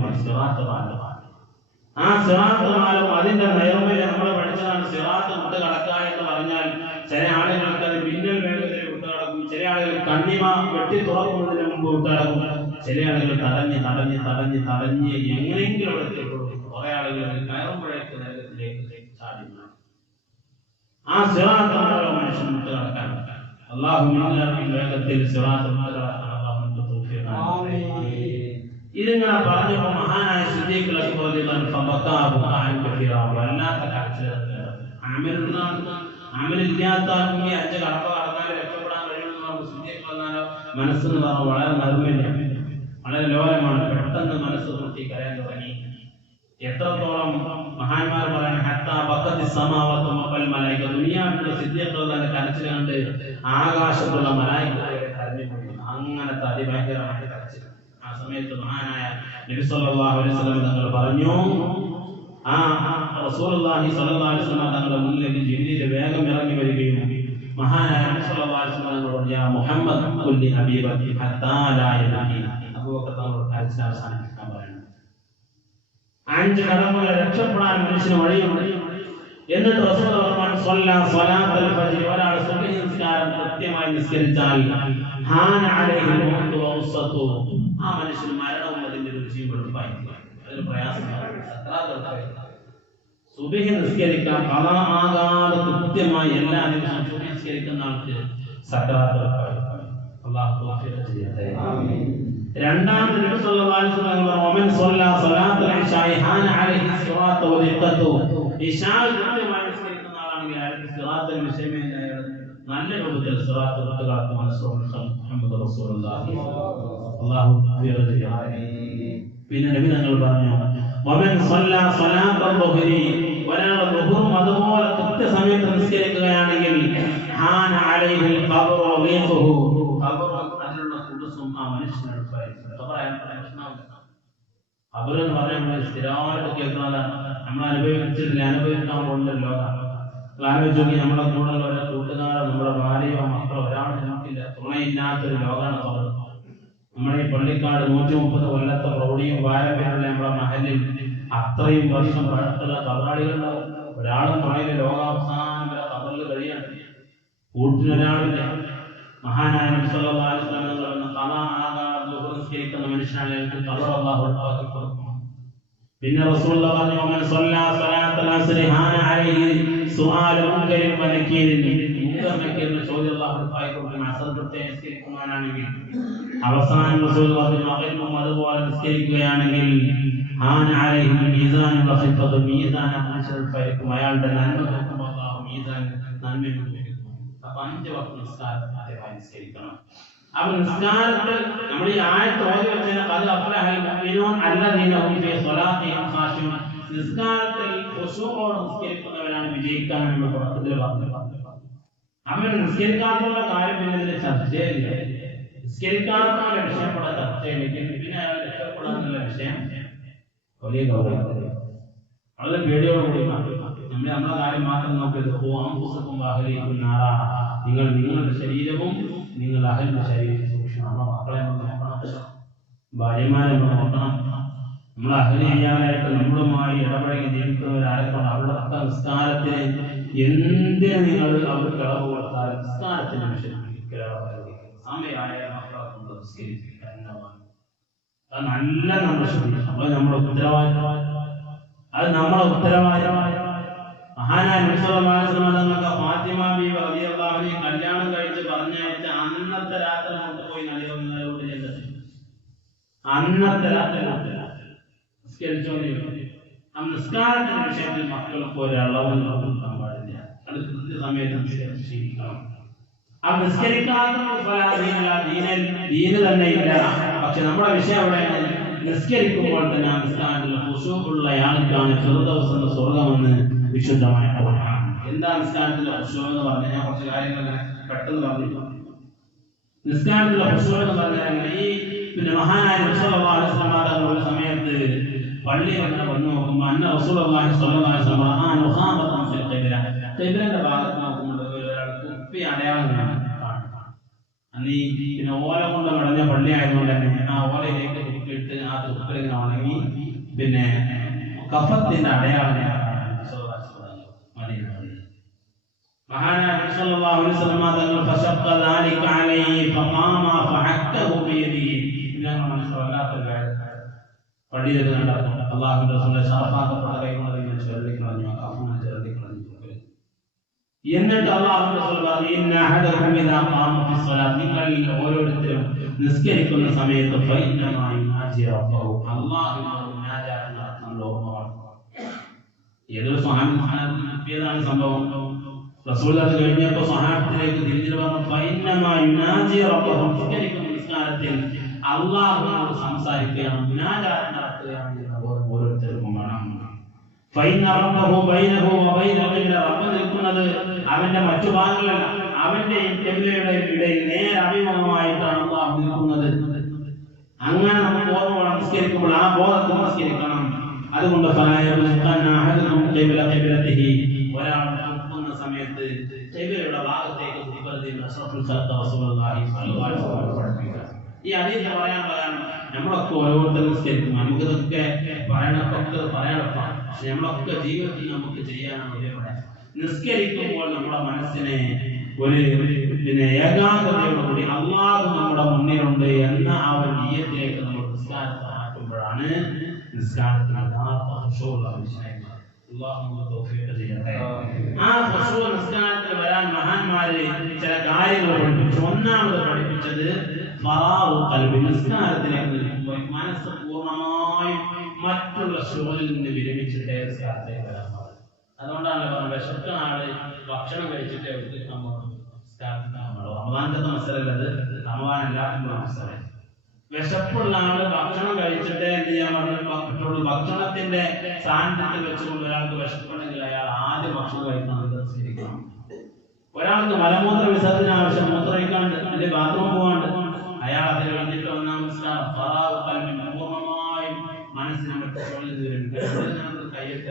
ആ സിറാത്ത് പാലം അതിന്റെ നൈർമല്യം നമ്മൾ പഠിച്ചതാണ്. സിറാത്ത് വിട്ട് കടക്കുക എന്ന് പറഞ്ഞാൽ ചില ആളുകൾക്ക് അത് മിന്നൽ വേഗത്തിൽ വിട്ട് കടക്കും, ചില ആളുകൾ കണ്ണിമ വെട്ടി തുറക്കുന്നതിന് മുമ്പ് വിട്ട് കടക്കും, ചില ആളുകൾ തടഞ്ഞ് തടഞ്ഞ് തടഞ്ഞ് തടഞ്ഞ് എങ്ങനെയെങ്കിലും അവിടെ എത്തിക്കൊടുക്കും. കുറെ ആളുകൾ കയറുമ്പോഴേക്ക് നരകത്തിലേക്ക് ചാടി. ആ സിറാത്ത് മനുഷ്യൻ വിട്ട് കടക്കാൻ അല്ലാഹു വേഗത്തിൽ സിറാത്ത് വിട്ട് കടക്കാൻ അല്ലാഹു തൗഫീഖ് നൽകട്ടെ. ഇതിങ്ങനെ പറഞ്ഞപ്പോൾ മഹാനായ സിദ്ദീഖ് വല്ലാത്ത കരച്ചിലാണ്. അമലില്ലാത്ത 5 കടമ്പ കടന്നാൽ രക്ഷപ്പെടാൻ കഴിയുമെന്ന് സിദ്ദീഖ് മനസ്സിന് പറഞ്ഞു. വളരെ നർമ്മല്യം, വളരെ ലോലമാണ്. പെട്ടെന്ന് മനസ്സ് പൊട്ടി കരയാൻ തുടങ്ങി. എത്രത്തോളം മഹാന്മാർ പറയാൻ ദുനിയാവിലുള്ള സിദ്ദീഖുകളുടെ കരച്ചിൽ കണ്ട് ആകാശത്തുള്ള മലായികകളെ കരഞ്ഞുപോയി. അങ്ങനത്തെ അതിഭയങ്കരമായ കരച്ചിൽ. ആ സമയത്ത് മഹാനായ നബി സല്ലല്ലാഹു അലൈഹി വസല്ലം തങ്ങൾ പറഞ്ഞു, ആ റസൂലുള്ളാഹി സ്വല്ലല്ലാഹു അലൈഹി വസല്ലം തങ്ങളുടെ മുന്നിലേക്ക് ജിബ്രീൽ വേഗം ഇറങ്ങി വരികയും മഹാനായ നബി സല്ലല്ലാഹു അലൈഹി വസല്ലം തങ്ങളോട്, യാ മുഹമ്മദ് ഖുല്ലി ഹബീബി ഹത്താ ലാ യബകി, അബൂബക്കർ തങ്ങളോട് കരച്ചിൽ അവസാനിപ്പിക്കാൻ പറയുന്നു. 5 കടമകൾ രക്ഷപ്പെടാൻ മനുഷ്യന് വഴിയുണ്ട്. എന്നിട്ട് റസൂൽ സ്വലാത്തുൽ ഫജ്ർ, ഒരാൾ സുബ്ഹി നിസ്കാരം കൃത്യമായി നിസ്കരിച്ചാൽ ഹാന അലൈഹിൽ മൗതു വസ്സതു, ആ മനുഷ്യന് മരണവും അതിന്റെ രുചിയും വെളുപ്പായിരിക്കും. അതിന് പ്രയാസമില്ല. സുബ്ഹി നിസ്കരിക്കാൻ ഖളാ ആകാതെ കൃത്യമായി എല്ലാ ദിവസവും സുബ്ഹി നിസ്കരിക്കുന്ന ആൾക്ക് സക്കറാത്തുൽ ഫജ്ർ അല്ലാഹു തൗഫീഖ് ചെയ്യട്ടെ. ആമീൻ. രണ്ടാമത് നബി സല്ലല്ലാഹു അലൈഹി വസല്ലം വമൻ സ്വല്ല സ്വലാത്തുൽ ഇശാഇ ഹാന അലൈഹി സിറാത്തു വദിഖത്തു, ഇശാ കൃത്യമായി നിസ്കരിക്കുന്ന ആളാണെങ്കിൽ അയാൾക്ക് സിറാത്തുൽ വിഷയമേ നല്ല രൂപത്തിൽ സിറാത്ത് വിട്ട് കടക്കും. മുഹമ്മദ് റസൂലുള്ളാഹി അല്ലാഹു തൗഫീഖ് ചെയ്യട്ടെ. പിന്നെ നബി തങ്ങൾ പറഞ്ഞു, വമൻ സ്വല്ല സ്വലാത്തുൽ ദുഹരി, ഒരാൾ ദുഹറും അതുപോലെ കൃത്യസമയത്ത് നിസ്കരിക്കുകയാണെങ്കിൽ ഹാന അലൈഹിൽ ഖബ്റു വദീഖുഹു, ഖബ്റു അതിലുള്ള കുടുസും ആ മനുഷ്യന് എളുപ്പമായിരിക്കും. ഖബർ എന്ന് പറഞ്ഞാൽ സ്ഥിരമായിട്ട് കേൾക്കുന്നതാണ്. നമ്മൾ അനുഭവിക്കാൻ പോകുന്ന ലോകമാണ്. ആലോചിച്ച് നോക്കി, നമ്മുടെ കൂടെയുള്ള ഒരു കൂട്ടുകാരോ നമ്മുടെ ഭാര്യയോ മക്കളോ ഒരാളും നമുക്കില്ല, തുണയില്ലാത്തൊരു ലോകമാണ് ഖബർ. നമ്മുടെ ഈ പള്ളിക്കാട് 130 കൊല്ലത്തെ പ്രൗഢിയും പാരമ്പര്യമുള്ള നമ്മുടെ മഹലിൽ അത്രയും വർഷം പഴക്കമുള്ള ഖബറാളികളുണ്ടാവും. ഒരാളും തുണയിലെ ലോകാവസാനം വരെ ഖബറിൽ കഴിയാണ്. കൂട്ടിനൊരാളില്ല. മഹാനായ നബി സല്ലല്ലാഹു അലൈഹി വസല്ലം നിസ്കരിക്കുന്ന മനുഷ്യനാണെങ്കിൽ ഖബർ അല്ലാഹു ഉറപ്പാക്കി കൊടുക്കും. പിന്നെ റസൂലുള്ളാഹി പറഞ്ഞു, വമൻ സ്വല്ല സ്വലാത്തുൽ അസ്രി ഹാന അലൈഹി സുആലു മുൻകരിൻ വനകീരിൻ, മുൻകർ നകീറിന്റെ ചോദ്യം അല്ലാഹു ഉറപ്പാക്കി കൊടുക്കും. അസർ കൃത്യം നിസ്കരിക്കുന്നവനാണെങ്കിൽ അവസാനം റസൂൽ പറഞ്ഞു, മഗ്രിബും അതുപോലെ നിസ്കരിക്കുകയാണെങ്കിൽ ഹാന അലൈഹി മീസാൻ വഖിഫതു, മീസാൻ അൻശൽഫൈക്കും, അയാളുടെ നന്മ നോക്കുമ്പോൾ അല്ലാഹു മീസാൻ നന്മ കൊടുക്കും. അപ്പോൾ 5 വക്ത് നിസ്കാരം ആദ്യമായി നിസ്കരിക്കണം. അപ്പോൾ നിസ്കാരത്തിൽ നമ്മൾ ഈ ആയത്ത് ഓതി വെച്ചാൽ ഖദ് അഫ്ലഹൽ മുഅ്മിനൂൻ അല്ലദീന ഹും ഫീ സ്വലാത്തിഹിം ഖാശിഊൻ, നിസ്കാരത്തിൽ ഖുശൂഅോടെ നിസ്കരിക്കുന്നവരാണ് വിജയിക്കാൻ നമ്മൾ തുടക്കത്തിൽ പറഞ്ഞു. അവൻ നിസ്കരിക്കാനുള്ള കാര്യം പിന്നെ ഇതിൽ ചർച്ചയില്ല. നിസ്കരിക്കാനുള്ള വിഷയപ്പെട്ട ചർച്ചയില്ലെങ്കിൽ പിന്നെ അയാൾ രക്ഷപ്പെടാനുള്ള വിഷയം വലിയ ഗൗരവം. വളരെ പേടിയോടുകൂടി നമ്മുടെ കാര്യം മാത്രം നോക്കരുത്. നിങ്ങൾ നിങ്ങളുടെ ശരീരവും നിങ്ങൾ അഹലിന്റെ ശരീരം സൂക്ഷിക്കണം. നമ്മുടെ മക്കളെ നോക്കണം, ഭാര്യമാരെ നോക്കണം, നമ്മൾ അഹ്ലിയായിട്ട് നമ്മളുമായി ഇടപഴകി ജീവിക്കുന്നവരായപ്പോൾ അവരുടെ നിസ്കാരത്തിന് എന്തിന് നിങ്ങൾ അവർ കളവ് കൊടുത്താൽ നിസ്കാരത്തിന്റെ വിഷയത്തിൽ സമയമായ മക്കളെ കൊണ്ട് നിസ്കരിപ്പിക്കുക എന്നതാണ്. അത് നല്ല നമ്മൾ ശ്രദ്ധിക്കണം. അത് നമ്മുടെ ഉത്തരവാദിത്തമായ മഹാനായ നബി സല്ലല്ലാഹു അലൈഹി വസല്ലം ഫാത്തിമ ബീവി റളിയല്ലാഹു അൻഹ കല്യാണം കഴിച്ച് പറഞ്ഞയച്ച അന്നത്തെ രാത്രി കൊണ്ടുപോയി നദിയോട് ചെന്നിട്ട് അന്നത്തെ രാത്രി നിസ്കാരത്തിന്റെ വിഷയത്തിൽ മക്കൾക്ക് ഒരളവും കൊടുക്കാൻ പാടില്ല. അത് കൃത്യസമയത്ത് നിസ്കരിക്കണം. ആ നിസ്കരിക്കാത്ത ദീന് തന്നെ ഇല്ല. പക്ഷെ നമ്മുടെ വിഷയം എവിടെയാണ്? നിസ്കരിക്കുമ്പോൾ തന്നെ ആ നിസ്കാരത്തിൽ ഖുശൂഉള്ള ആൾക്കാണ് ഫിർദൗസ് എന്ന സ്വർഗ്ഗമെന്ന് വിശുദ്ധമായ ഖുർആൻ. എന്താ നിസ്കാരത്തിലെ ഖുശൂഅ് എന്ന് പറഞ്ഞാൽ ഞാൻ കുറച്ച് കാര്യങ്ങൾ പെട്ടെന്ന് പറഞ്ഞിട്ടുണ്ട്. നിസ്കാരത്തിലെ ഖുശൂഅ് എന്ന് പറഞ്ഞാൽ ഈ മഹാനായ നബി സല്ലല്ലാഹു അലൈഹി വസല്ലം തങ്ങളുടെ സമയത്ത് പള്ളിയിൽ വന്നു നോക്കുമ്പോൾ അന്ന റസൂലുള്ളാഹി സ്വല്ലല്ലാഹു അലൈഹി വസല്ലം നുഖാബതൻ ഫിൽ ഖിബ്ല, ഖിബ്ലയുടെ ഭാഗത്ത് നോക്കുമ്പോൾ ഒരാൾ കുപ്പി അടയാളം കാണാം. അന്ന് ഈ ഓല കൊണ്ട് മടഞ്ഞ പള്ളി ആയതുകൊണ്ട് തന്നെ ആ ഓലയിലേക്ക് തുപ്പിട്ട് ആ തുപ്പിൽ ഇങ്ങനെ ഉണങ്ങി കഫത്തിന്റെ അടയാളം മഹാനായ നബി സല്ലല്ലാഹു അലൈഹി വസല്ലം തങ്ങൾ ഫശഖ ദാലിക അലൈഹി ഫഖാമ ഫഹക്കഹു ബിയദിഹി. ഞങ്ങൾ മനസ്സിലാക്കാത്ത കാര്യം പള്ളിയിൽ കണ്ടപ്പോൾ അല്ലാഹുവിന്റെ റസൂലിനെ ശറഫാക്കപ്പെട്ട കൈകൊണ്ട് ഇങ്ങനെ ചൊല്ലിക്കളഞ്ഞു, കഫനെ ചൊല്ലിക്കളഞ്ഞു. എന്നിട്ട് അല്ലാഹുവിന്റെ റസൂൽ പറഞ്ഞു ഇന്ന അഹദകും ഇദാ ഖാമ ഫി സ്വലാത്ത്, നിങ്ങൾ ഓരോരുത്തരും നിസ്കരിക്കുന്ന സമയത്ത് ഫൈനമാ യുനാജി റബ്ബഹു, അല്ലാഹുവിനോട് മുനാജാത്ത് നടത്തുന്ന ഓർമ്മ. ഏതൊരു സ്വഹാബിയാണ് സംഭവം. റസൂൽ അത് കഴിഞ്ഞപ്പോൾ സ്വഹാബത്തിലേക്ക് തിരിഞ്ഞു പറഞ്ഞു ഫൈനമാ യുനാജി റബ്ബഹു, നിസ്കരിക്കുന്ന നിസ്കാരത്തിൽ അല്ലാഹുവിനോട് സംസാരിക്കുകയാണ്, മുനാജാത്ത് നടത്തുകയാണ് എന്ന ഓർമ്മ ഓരോരുത്തർക്കും വേണം. ഫൈന റബ്ബഹു ബൈനഹു വബൈന ഖിബ്ല, റബ്ബ് നിൽക്കുന്നത് അവന്റെ മറ്റു ഭാഗങ്ങളല്ല, അവന്റെയും ഖിബ്ലയുടെ ഇടയിൽ നേരെ അഭിമുഖമായിട്ടാണ് അല്ലാഹു നിൽക്കുന്നത്. അങ്ങനെ നമുക്ക് ഓർമ്മ വേണം. നിസ്കരിക്കുമ്പോൾ ആ ബോധത്തിൽ നിസ്കരിക്കണം. അതുകൊണ്ട് ഒരാൾ നിൽക്കുന്ന സമയത്ത് ഖിബ്ലയുടെ ഭാഗത്തേക്ക് ഈ ഹദീസ് പറയാനുള്ള കാരണം നമ്മളൊക്കെ ഓരോരുത്തരും നിസ്കരിക്കും. നമുക്കിതൊക്കെ പറയണപ്പം പക്ഷെ നമ്മളൊക്കെ ജീവിതത്തിൽ നമുക്ക് ചെയ്യാനാണ് ഇവിടെ. നിസ്കരിക്കുമ്പോൾ നമ്മുടെ മനസ്സിനെ ഒരു ഏകാഗ്രതയോടുകൂടി അല്ലാഹു നമ്മുടെ മുന്നിലുണ്ട് എന്ന ആ ഒരു നിയ്യത്തിലേക്ക് നമ്മൾ നിസ്കാരത്തെ മാറ്റുമ്പോഴാണ് നിസ്കാരത്തിന് യഥാർത്ഥ ഖുശൂഉള്ള വിഷയങ്ങൾ. അല്ലാഹു നമുക്ക് തൗഫീഖ് ചെയ്യട്ടെ. ആ ഖുശൂഅ് നിസ്കാരത്തിൽ വരാൻ മഹാന്മാര് ചില കാര്യങ്ങൾ പഠിപ്പിച്ചു. ഒന്നാമത് പഠിപ്പിച്ചത് ഫറാഉ ഖൽബി, നിസ്കാരത്തിലേക്ക് നിൽക്കുമ്പോൾ മനസ്സ് പൂർണ്ണമായും മറ്റുള്ള ശുഗലിൽ നിന്ന് വിരമിച്ചിട്ടേ നിസ്കാരത്തിലേക്ക് വരാൻ പാടില്ല. അതുകൊണ്ടാണ് വിശക്കുന്ന ആള് ഭക്ഷണം കഴിച്ചിട്ട് റമദാന്റെ മസലല്ലത്, റമദാൻ എല്ലാത്തിനുള്ള മസല. വിശപ്പുള്ള ആള് ഭക്ഷണം കഴിച്ചിട്ട് എന്ത് ചെയ്യാൻ പറ്റുള്ളൂ? ഭക്ഷണത്തിന്റെ സാന്നിധ്യത്തിൽ വെച്ചുകൊണ്ട് ഒരാൾക്ക് വിശപ്പുണ്ടെങ്കിൽ അയാൾ ആദ്യം ഭക്ഷണം കഴിക്കണം. ഒരാൾക്ക് മലമൂത്ര വിസർജന ആവശ്യം, മൂത്രമൊഴിക്കാണ്ട് അല്ലെങ്കിൽ ബാത്റൂം പോകാണ്ട് അയാൾ അതിൽ കഴിഞ്ഞിട്ട് ഒന്നാം പൂർണ്ണമായും മനസ്സിനെ കൈയിട്ട്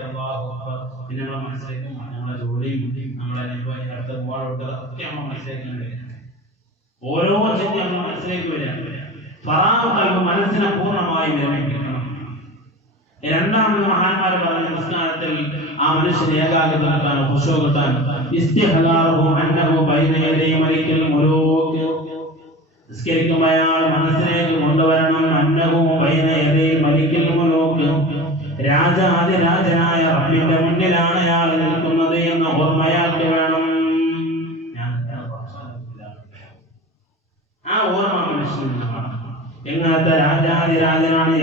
പിന്നെ നമ്മളെ മനസ്സിലേക്ക് നമ്മളെ ജോലിയും നമ്മളെ അടുത്ത പോകാനൊക്കെ നമ്മൾ മനസ്സിലേക്ക് ഓരോ ചിന്ത നമ്മൾ മനസ്സിലേക്ക് വരിക. ഫറാഹ് ഖൽബ്, മനസ്സിനെ പൂർണ്ണമായി നിർമ്മിക്കണം. രണ്ടാമത് മഹാന്മാർ പറഞ്ഞ നിസ്കാരത്തിൽ ആ മനുഷ്യന് ഏകാഗ്രത കിട്ടാൻ, ഖുശൂഅ് കിട്ടാൻ ഇസ്തിഹ്ലാറുഹു അന്നഹു ബൈന യദൈ മലിക്കിൽ മുലൂക്, നിസ്കരിക്കുമ്പോൾ അയാൾ മനസ്സിലേക്ക് കൊണ്ടുവരണം അന്നഹു ബൈന യദൈ മലിക്കിൽ മുലൂക്, രാജാതിരാജനായ റബ്ബിന്റെ മുന്നിലാണ് അയാൾ നിൽക്കുന്നത് എന്ന ഓർമ്മ അയാൾക്ക് വേണം. ആ ഓർമ്മ മനുഷ്യന് എങ്ങനത്തെ രാജാതിരാജനാണ്?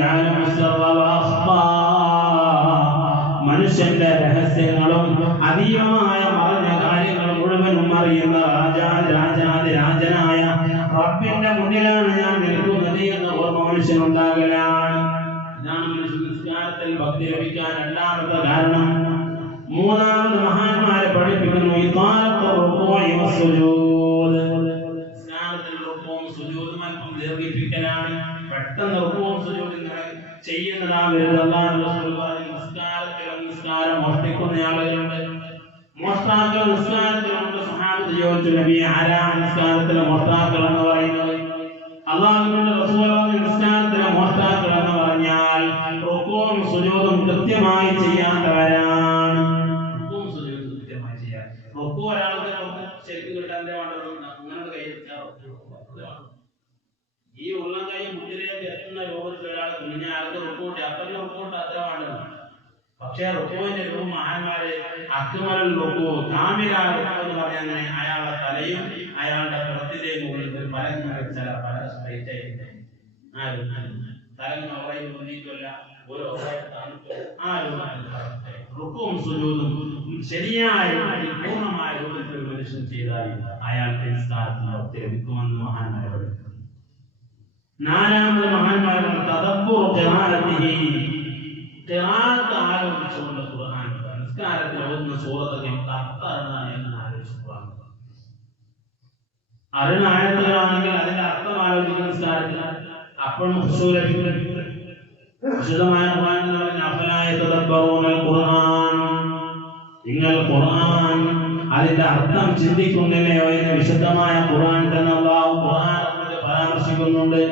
മനുഷ്യന്റെ രഹസ്യങ്ങളും അതീവമായ മറഞ്ഞ കാര്യങ്ങൾ മുഴുവനും അറിയുന്ന രാജാതിരാജനായ റബ്ബിന്റെ മുന്നിലാണ് ഞാൻ നിൽക്കുന്നത് എന്ന ഓർമ്മ മനുഷ്യനുണ്ടാകലാണ്. ഇതാണ് മനുഷ്യൻ നിസ്കാരത്തിൽ ഭക്തി ലഭിക്കാൻ രണ്ടാമത്തെ കാരണം. മൂന്നാമത് മഹാന്മാരെ പഠിപ്പിക്കുന്നു ദീർഘിപ്പിക്കലാണ്. പെട്ടെന്ന് റുകൂഉം സുജൂദും ചെയ്യുന്നതാവരുത്. നിസ്കാരം മോഷ്ടിക്കുന്ന ആളുകളുണ്ട്, മോഷ്ടാക്കൾ നിസ്കാരത്തിലുണ്ട്. സ്വഹാബത്ത് ചോദിച്ചു, നബി ആരാണ് നിസ്കാരത്തിലെ മോഷ്ടാക്കൾ എന്ന് പറയുന്നത്? അല്ലാഹുവിന്റെ റസൂൽ നിസ്കാരത്തിലെ മോഷ്ടാക്കൾ എന്ന് പറഞ്ഞാൽ റുകൂഉ കൃത്യമായി ചെയ്യാത്തവരാണ്. കൃത്യമായി ചെയ്യാൻ റുക്കു ഒരാൾക്ക് ശരിക്കും കിട്ടാൻ അങ്ങനെ കൈ ഈ ഉള്ളം കൈ മുട്ടിലേക്ക് എത്തുന്ന രൂപത്തിൽ ഒരാൾ കുഞ്ഞ ആൾക്ക് റുക്കൂട്ടി അപ്പറിന് റുക്കൂട്ട് അത്ര വേണ്ടത്. പക്ഷേ റുക്കുവിന്റെ രൂപം മഹാന്മാര് അക്മലുൽ റുക്കു കാമിലായ റുക്കു എന്ന് പറയാൻ അയാളുടെ തലയും അയാളുടെ പുറത്തിലേക്ക് മുകളിൽ പരന്ന് വെച്ചാൽ പല സ്ട്രൈറ്റ് ആയിട്ട് തലങ്ങ് ഉറയിൽ തോന്നിയിട്ടില്ല ഒരു ആ റുക്കും സുജൂദും ശരിയായ പൂർണ്ണമായ രൂപത്തിൽ മനുഷ്യൻ ചെയ്താൽ അയാൾക്ക് നിസ്കാരത്തിന് ലഭിക്കുമെന്ന് മഹാന്മാരെ പഠിക്കുന്നു. നാലാമത് മഹാന്മാരുടെ തദബ്ബുർ ഖിറാഅത്തിഹി ഖിറാഅത്ത് ആലോചിച്ചുകൊണ്ട് ഖുർആൻ നിസ്കാരത്തിൽ ഓതുന്ന സൂറത്തൊക്കെ അർത്ഥമാണ് എന്ന് ആലോചിച്ച് ഖുർആൻ അറിയുന്ന ആയത്തുകളാണെങ്കിൽ അതിന്റെ അർത്ഥം ആലോചിക്കുന്ന നിസ്കാരത്തിൽ അപ്പോൾ വിശുദ്ധമായ നിങ്ങൾ ഖുർആൻ അതിന്റെ അർത്ഥം ചിന്തിക്കുന്നില്ലയോ എന്ന് വിശുദ്ധമായ ഖുർആൻ തന്നെ അല്ലാഹു ഖുർആൻ പരാമർശിക്കുന്നുണ്ട്.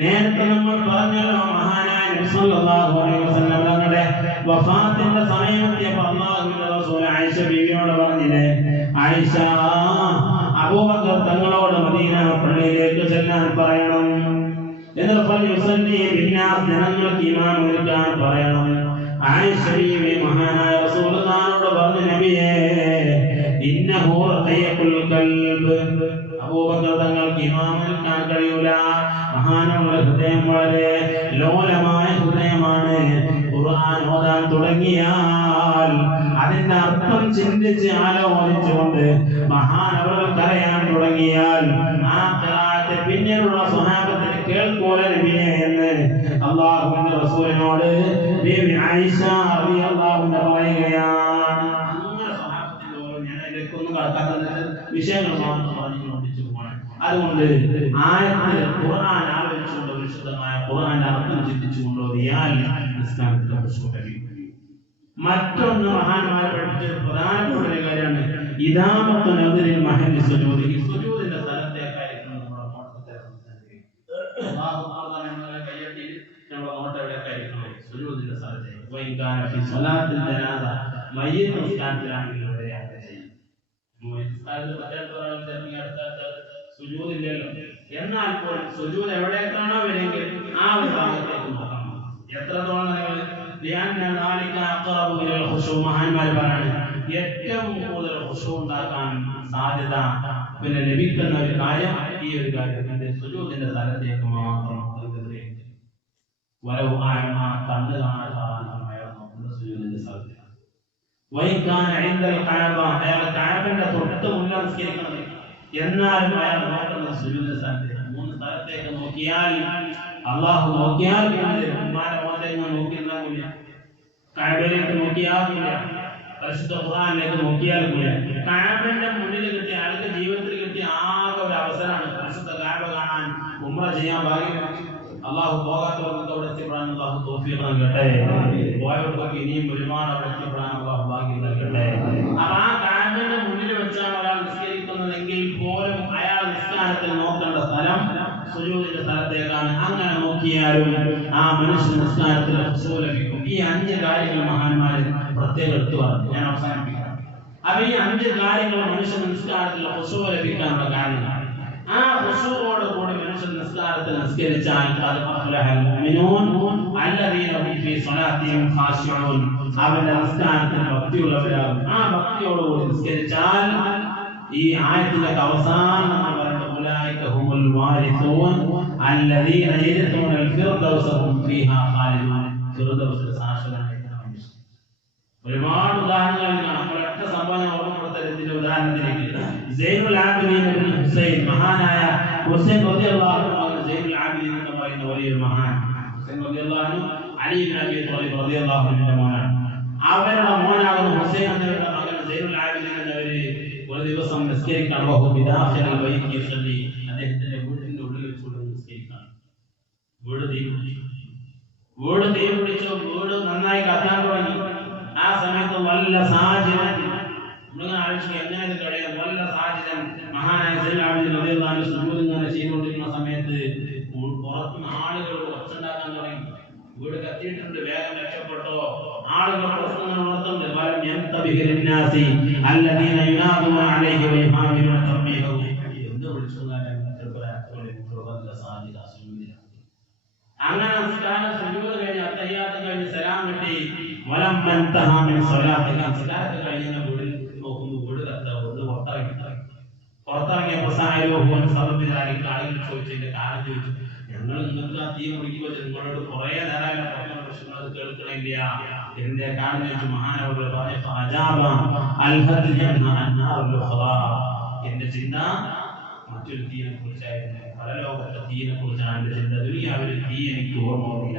നേരത്തെ നമ്മൾ പറഞ്ഞല്ലോ മഹാനായ നബി സല്ലല്ലാഹു അലൈഹി വസല്ലം തങ്ങളുടെ വഫാത്തിന്റെ സമയമെത്തിയപ്പോൾ അല്ലാഹുവിന്റെ റസൂൽ ആയിഷ ബീവിയോട് പറഞ്ഞില്ലേ, ആയിഷ അബൂബക്കർ തങ്ങളോട് മദീന പള്ളിയിലേക്ക് ചെല്ലാൻ പറയണം, എന്നിട്ട് ജനങ്ങൾക്ക് ഇമാം ഒരുക്കാൻ പറയണം. ആയിഷ ബീവി മഹാനായ റസൂലുള്ളാഹിയോട് പറഞ്ഞു, നബിയേ ഇന്നഹു റഖീഖുൽ ഖൽബ്, അബൂബക്കർ തങ്ങൾക്ക് ഇമാം ഒരുക്കാൻ കഴിയൂല, മഹാനുള്ള ഹൃദയം വളരെ ലോലമായ ഹൃദയമാണ്. ഖുർആൻ ഓതാൻ തുടങ്ങിയാൽ അതിന്റെ അർത്ഥം ചിന്തിച്ച് ആലോചിച്ചുകൊണ്ട് മഹാനവർ കരയാൻ തുടങ്ങിയാൽ ആ ഖിറാഅത്ത് പിന്നീടുള്ള സ്വഹാബത്തിന് കേൾക്കൂല നബിയേ എന്ന് അല്ലാഹുവിന്റെ റസൂലിനോട് ബീവി ആയിഷ റളിയല്ലാഹു അൻഹ പറയുകയാണ്. അങ്ങനെ സ്വഹാബത്തിന്റെ ഓരോ ഞാൻ ഇതിലേക്കൊന്നും കടക്കാത്ത വിഷയങ്ങൾ മാത്രം പറഞ്ഞുകൊണ്ടിരിച്ചു പോകണം. അതുകൊണ്ട് ആയത്തിൽ ഖുർആൻ ആലോചിച്ചുകൊണ്ട് വിശുദ്ധമായ ഖുർആന്റെ അർത്ഥം ചിന്തിച്ചുകൊണ്ട് ഓതിയാൽ നിസ്കാരത്തിൽ ഖുശൂ ലഭിക്കും. മറ്റൊന്ന് മഹാന്മാരെ പഠിപ്പിച്ച പ്രധാനപ്പെട്ട ഒരു കാര്യമാണ് ഇദാമത്തു നദരിൽ മഹല്ലി സുജൂദി. സുജൂദിന്റെ സ്ഥലത്തേക്കായിരിക്കണം നമ്മുടെ നോട്ടത്തെ അല്ലാഹു തആല നമ്മളെ കയ്യട്ടി നമ്മുടെ നോട്ടം എവിടേക്കായിരിക്കണം? സുജൂദിന്റെ സ്ഥലത്തേക്ക്. വൈകാന ഫി സ്വലാത്തിൽ ജനാസ, മയ്യിത്ത് നിസ്കാരത്തിലാണെങ്കിൽ ഇവിടെയാണ് ചെയ്യുന്നത്. നിസ്കാരത്തിൽ സുജൂദില്ലല്ലോ, എന്നാൽ പോലും സുജൂദ് എവിടേക്കാണോ വരെങ്കിൽ ആ ഒരു ഭാഗത്തേക്ക് നോക്കണം. എത്രത്തോളം മഹാന്മാർ പറയാണ് ഏറ്റവും കൂടുതൽ ഖുശൂ ഉണ്ടാക്കാൻ സാധ്യത പിന്നെ ലഭിക്കുന്ന ഒരു കാര്യം ഈ ഒരു കാര്യത്തിന്റെ സുജൂദിന്റെ സ്ഥലത്തേക്ക് മാത്രം കണ്ണ് കാണാൻ സുജൂദിന്റെ സ്ഥലത്തേക്ക്. കഅബയുടെ തൊട്ട് മുന്നിൽ നിസ്കരിക്കണം, എന്നാലും അയാൾ നോക്കുന്നത് സുജൂദിന്റെ സ്ഥലത്തേക്ക്. മൂന്ന് സ്ഥലത്തേക്ക് നോക്കിയാൽ അള്ളാഹു നോക്കിയാൽ നോക്കിയിരുന്നില്ല, കഅബയിലേക്ക് നോക്കിയാൽ പരിശുദ്ധ ഖുർആനിലേക്ക് നോക്കിയാൽ കഅബയുടെ മുന്നിൽ കിട്ടിയ ആൾക്ക് ജീവിതത്തിൽ കിട്ടിയ ആകെ ഒരു അവസരമാണ് പരിശുദ്ധ കഅബ കാണാൻ, ഉംറ ചെയ്യാൻ ഭാഗ്യം. അള്ളാഹു പോകാത്തവർക്ക് അവിടെ എത്തിപ്പെടാൻ അള്ളാഹു തൗഫീഖ് നൽകട്ടെ. പോയവർക്കൊക്കെ ഇനിയും ഒരുപാട് അവിടെ എത്തിപ്പെടാൻ അള്ളാഹു ഭാഗ്യം നൽകട്ടെ. അപ്പൊ ആ കഅബയുടെ മുന്നിൽ വെച്ചാണ് ഒരാൾ നിസ്കരിക്കുന്നതെങ്കിൽ പോലും അയാൾ നിസ്കാരത്തിൽ നോക്കേണ്ട സ്ഥലം സുജൂദിന്റെ സ്ഥലത്തേക്കാണ്. അങ്ങനെ നോക്കിയാലും ആ മനുഷ്യ നിസ്കാരത്തിൽ ഖുശൂ ലഭിക്കും. ഈ 5 കാര്യങ്ങൾ മഹാന്മാര് പ്രത്യേകം എടുത്തു പറഞ്ഞു. ഞാൻ അവസാനിപ്പിക്കാം. അപ്പൊ ഈ 5 കാര്യങ്ങൾ മനുഷ്യ നിസ്കാരത്തിൽ ഖുശൂ ലഭിക്കാനുള്ള കാരണമാണ്. ആ ഖുശൂവോട് കൂടി മനുഷ്യ നിസ്കാരത്തിൽ നിസ്കരിച്ചാൽ അവന്റെ നിസ്കാരത്തിൽ ഭക്തിയുള്ളവരാകും. ആ ഭക്തിയോടുകൂടി നിസ്കരിച്ചാൽ ഈ ആയത്തിന്റെ അവസാനം നമ്മൾ പറയുന്നത് ഉലൈക ഹുമുൽ വാരിസൂൻ അല്ലദീന യരിസൂനൽ ഫിർദൗസ ഹും ഫീഹാ ഖാലിദൂൻ. ഫിർദൗസിൽ ശാശ്വതമായിരിക്കും. ഒരുപാട് ഉദാഹരണങ്ങൾ കാണാം. ഒരൊറ്റ സംഭവം ഓർമ്മപ്പെടുത്തൽ ഇതിന്റെ ഉദാഹരണത്തിലേക്ക് സൈനുൽ ആബിദീൻ ഇബ്നു ഹുസൈൻ, മഹാനായ ഹുസൈൻ റളിയല്ലാഹു അൻഹു, സൈനുൽ ആബിദീൻ എന്ന് പറയുന്ന വലിയൊരു മഹാൻ ഹുസൈൻ റളിയല്ലാഹു അൻഹു അലി ഇബ്നു അബീ ത്വാലിബ് റളിയല്ലാഹു അൻഹുവിന്റെ മോനാണ്. അവരുടെ മോനാകുന്ന ഹുസൈൻ എന്നവരുടെ മകൻ സൈനുൽ ആബിദീൻ എന്നവര് ഒരു ദിവസം നിസ്കരിക്കാൻ അദ്ദേഹത്തിന്റെ വീടിന്റെ ഉള്ളിൽ വെച്ചുകൊണ്ട് നിസ്കരിക്കാൻ വീട് തീ പിടിച്ചു. വീട് നന്നായി കത്താൻ തുടങ്ങി. ആ സമയത്ത് വല്ല സാഹചര്യം എങ്ങനെ കഴിയാം, വല്ല സാഹചര്യം മഹാനായ സൈനുൽ ആബിദീൻ റളിയല്ലാഹു അൻഹു സുജൂദ് ഇങ്ങനെ ചെയ്തുകൊണ്ടിരിക്കുന്ന സമയത്ത് പുറത്തുനിന്ന് ആളുകൾ ഒച്ചുണ്ടാക്കാൻ തുടങ്ങി. വീട് കത്തിയിട്ടുണ്ട്, വേഗം രക്ഷപ്പെട്ടോ. ആളുകൾ പ്രശ്നങ്ങൾ ഉണർത്തുന്നുണ്ട്. വലം യൻതബിഹി ലിന്നാസി അല്ലദീന യുനാദൂന അലൈഹി വയഹാമിനൂന തംബീഹു. എന്ത് വിളിച്ചുകൊണ്ടാണ് അങ്ങനെ നമസ്കാരം സുജൂദ് കഴിഞ്ഞ് അത്തഹിയ്യാത്ത് കഴിഞ്ഞ് സലാം കിട്ടി. വലം മൻതഹ മിൻ സ്വലാത്തി, നമസ്കാരം കഴിഞ്ഞ വീട്ടിൽ നോക്കുന്നു, വീട് കത്ത, ഒന്ന് പുറത്തിറങ്ങിയപ്പോൾ സായലോഹുവൻ സബബിദാലിക, ആളുകൾ ചോദിച്ചതിന്റെ കാരണം ചോദിച്ചു. ഞങ്ങൾ നിങ്ങൾക്ക് ആ തീ മുടിക്കുക നിങ്ങളോട് കുറെ നേരം പറഞ്ഞ പ്രശ്നങ്ങൾ അത് കേൾക്കണില്ല, ഇതിന്റെ കാരണം ചോദിച്ചു. മഹാനവർ എന്റെ ചിന്ത മറ്റൊരു തീയെ കുറിച്ചായിരുന്നു, പരലോകത്തെ തീയെ കുറിച്ചാണ് എന്റെ ചിന്ത. ദുനിയാവിലെ തീ എനിക്ക് ഓർമ്മയില്ല.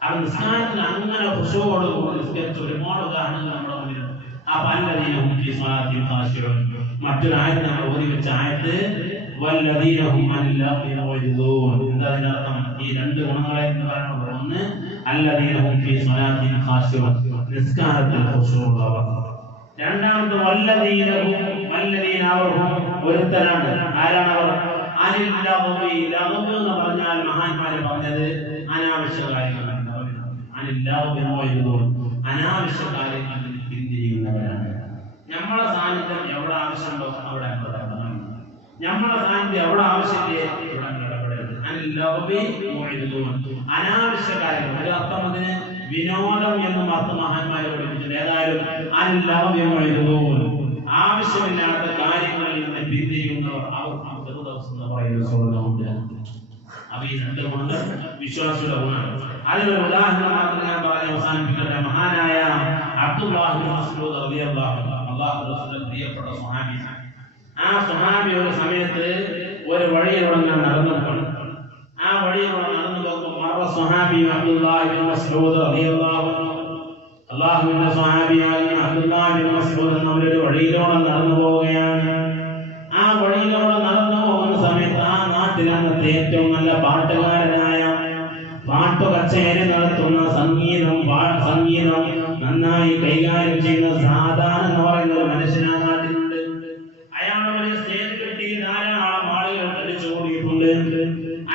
അത് നിസ്കാരത്തിൽ അങ്ങനെ ഖുശൂഅോടുകൂടി നിസ്കരിച്ച ഒരുപാട് ഉദാഹരണങ്ങൾ നമ്മുടെ മുന്നിലുണ്ട്. ആ വല്ലദീനഹും ഫീ സ്വലാത്തിഹിം ഖാശിഊൻ, മറ്റൊരു ആയത്ത് നമ്മൾ ഓതി വെച്ച ആയത്ത് വല്ലദീനഹും അനിൽ ലഗ്വി മുഅ്രിദൂൻ. എന്താ അതിനർത്ഥം? ഈ രണ്ട് ഗുണങ്ങളെ എന്ന് പറയുന്നത്, ഒന്ന് അല്ലദീനഹും ഫീ സ്വലാത്തിഹിം ഖാശിഊൻ, നിസ്കാരത്തിൽ ഖുശൂഅുള്ളവർ. രണ്ടാമത്തെ വല്ലദീനഹും, വല്ലദീന അവരും ഒരുത്തരാണ്. ആരാണ് അവർ? അനിൽ ലഗ്വി, ലഗ്വി എന്ന് പറഞ്ഞാൽ മഹാന്മാരെ പറഞ്ഞത് അനാവശ്യ കാര്യങ്ങളാണ്. അനിൽ ലഗ്വി മുഅ്രിദൂൻ, അനാവശ്യ കാര്യങ്ങളിൽ പിന്തിരിയുന്നവരാണ്. നമ്മളെ സാന്നിധ്യം എവിടെ ആവശ്യമുണ്ടോ അവിടെ നമ്മളെ സാന്നിധ്യം എവിടെ ആവശ്യമില്ലേ ഇവിടെ ഇടപെടരുത്. അനിൽ ലഗ്വി മുഅ്രിദൂൻ, അനാവശ്യ കാര്യങ്ങൾ. ഒരു അർത്ഥം അതിന് വിനോദം എന്നും അർത്ഥം മഹാന്മാരെ പഠിപ്പിച്ചിട്ടുണ്ട്. ഏതായാലും അനിൽ ലഗ്വി മുഅ്രിദൂൻ, ആവശ്യമില്ലാത്ത കാര്യങ്ങളിൽ നിന്ന് പിന്തിരിയുന്നവർ അവർക്ക് ദിവസം എന്ന് പറയുന്ന സ്വർഗ്ഗമുണ്ട്. അപ്പൊ ഈ രണ്ട് ഗുണങ്ങൾ വിശ്വാസിയുടെ ഗുണമാണ്. അതിനൊരു ഉദാഹരണം മാത്രം ഞാൻ പറഞ്ഞ് അവസാനിപ്പിക്കട്ടെ. മഹാനായ അബ്ദുല്ലാഹ് ഇബ്നു മസ്ഊദ് റളിയല്ലാഹു അൻഹു, അല്ലാഹു റസൂലിന്റെ പ്രിയപ്പെട്ട സ്വഹാബി. ആ സ്വഹാബി ഒരു സമയത്ത് ഒരു വഴിയിലൂടെ നടന്നപ്പോൾ, ആ വഴിയിലൂടെ നടന്നു പോകുമ്പോൾ മറ സ്വഹാബി അബ്ദുല്ലാഹ് ഇബ്നു മസ്ഊദ് റളിയല്ലാഹു അൻഹു, അല്ലാഹുവിന്റെ സ്വഹാബിയായ അബ്ദുല്ലാഹ് ഇബ്നു മസ്ഊദ് എന്നവരൊരു വഴിയിലൂടെ നടന്നു പോവുകയാണ്. ആ വഴിയിലൂടെ നടന്നു പോകുന്ന സമയത്ത് ആ നാട്ടിൽ അന്നത്തെ ഏറ്റവും നല്ല പാട്ടുകാരനായ, പാട്ടു കച്ചേരി നടത്തുന്ന, സംഗീതം നന്നായി കൈകാര്യം ചെയ്യുന്ന സാധാരണ എന്ന് പറയുന്ന ഒരു മനുഷ്യൻ ആ നാട്ടിലുണ്ട്. അയാളുടെ വലിയ സ്റ്റേജ് കെട്ടി ധാരാളം ആളുകൾ തടിച്ചു കൂടിയിട്ടുണ്ട്.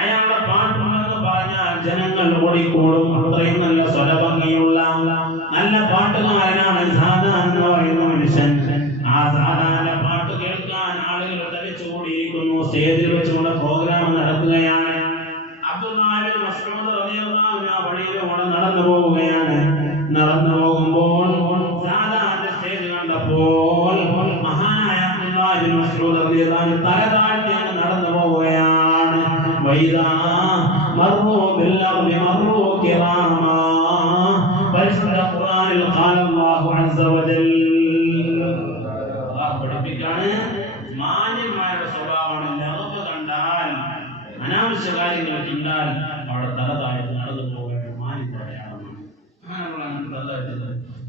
അയാളുടെ പാട്ടുണ്ടെന്ന് പറഞ്ഞാൽ ജനങ്ങൾ ഓടിക്കൂടും. അത്രയും നല്ല സ്വരഭംഗിയുള്ള നല്ല പാട്ടുകാരനാണ് സാധാരണ എന്ന് പറയുന്ന മനുഷ്യൻ. ആ സാധാരണ പാട്ട് കേൾക്കാൻ ആളുകൾ തടിച്ചു കൂടിയിരിക്കുന്നു. സ്റ്റേജിൽ വെച്ചുകൊണ്ട് പ്രോഗ്രാം നടക്കുകയാണ്. അബ്ദുല്ലാഹ് ഇബ്നു മസ്ഊദ് റളിയല്ലാഹു അൻഹു ആ വഴിയിലൂടെ നടന്നു പോവുകയാണ്. നടന്നു പോകുമ്പോൾ സാധാരണ സ്റ്റേജ് കണ്ടപ്പോൾ മഹാനായ അബ്ദുല്ലാഹ് ഇബ്നു മസ്ഊദ് റളിയല്ലാഹു അൻഹു തല താഴ്ത്തി നടന്നു പോവുകയാണ്. വൈദാ മർറൂ ബില്ലഗ്വി മർറൂ കിറാമാ, പരിശുദ്ധ ഖുർആനിൽ ഖാല അല്ലാഹു അസ്സ വജൽ, അല്ലാഹു പഠിപ്പിക്കാണ്, മാന്യന്മാരുടെ സ്വഭാവമാണ് ലഗ്വ് കണ്ടാൽ, അനാവശ്യ കാര്യങ്ങൾ കണ്ടാൽ അവിടെ തല താഴ്ത്തി നടന്നു പോകേണ്ട മാന്യതയാണ്.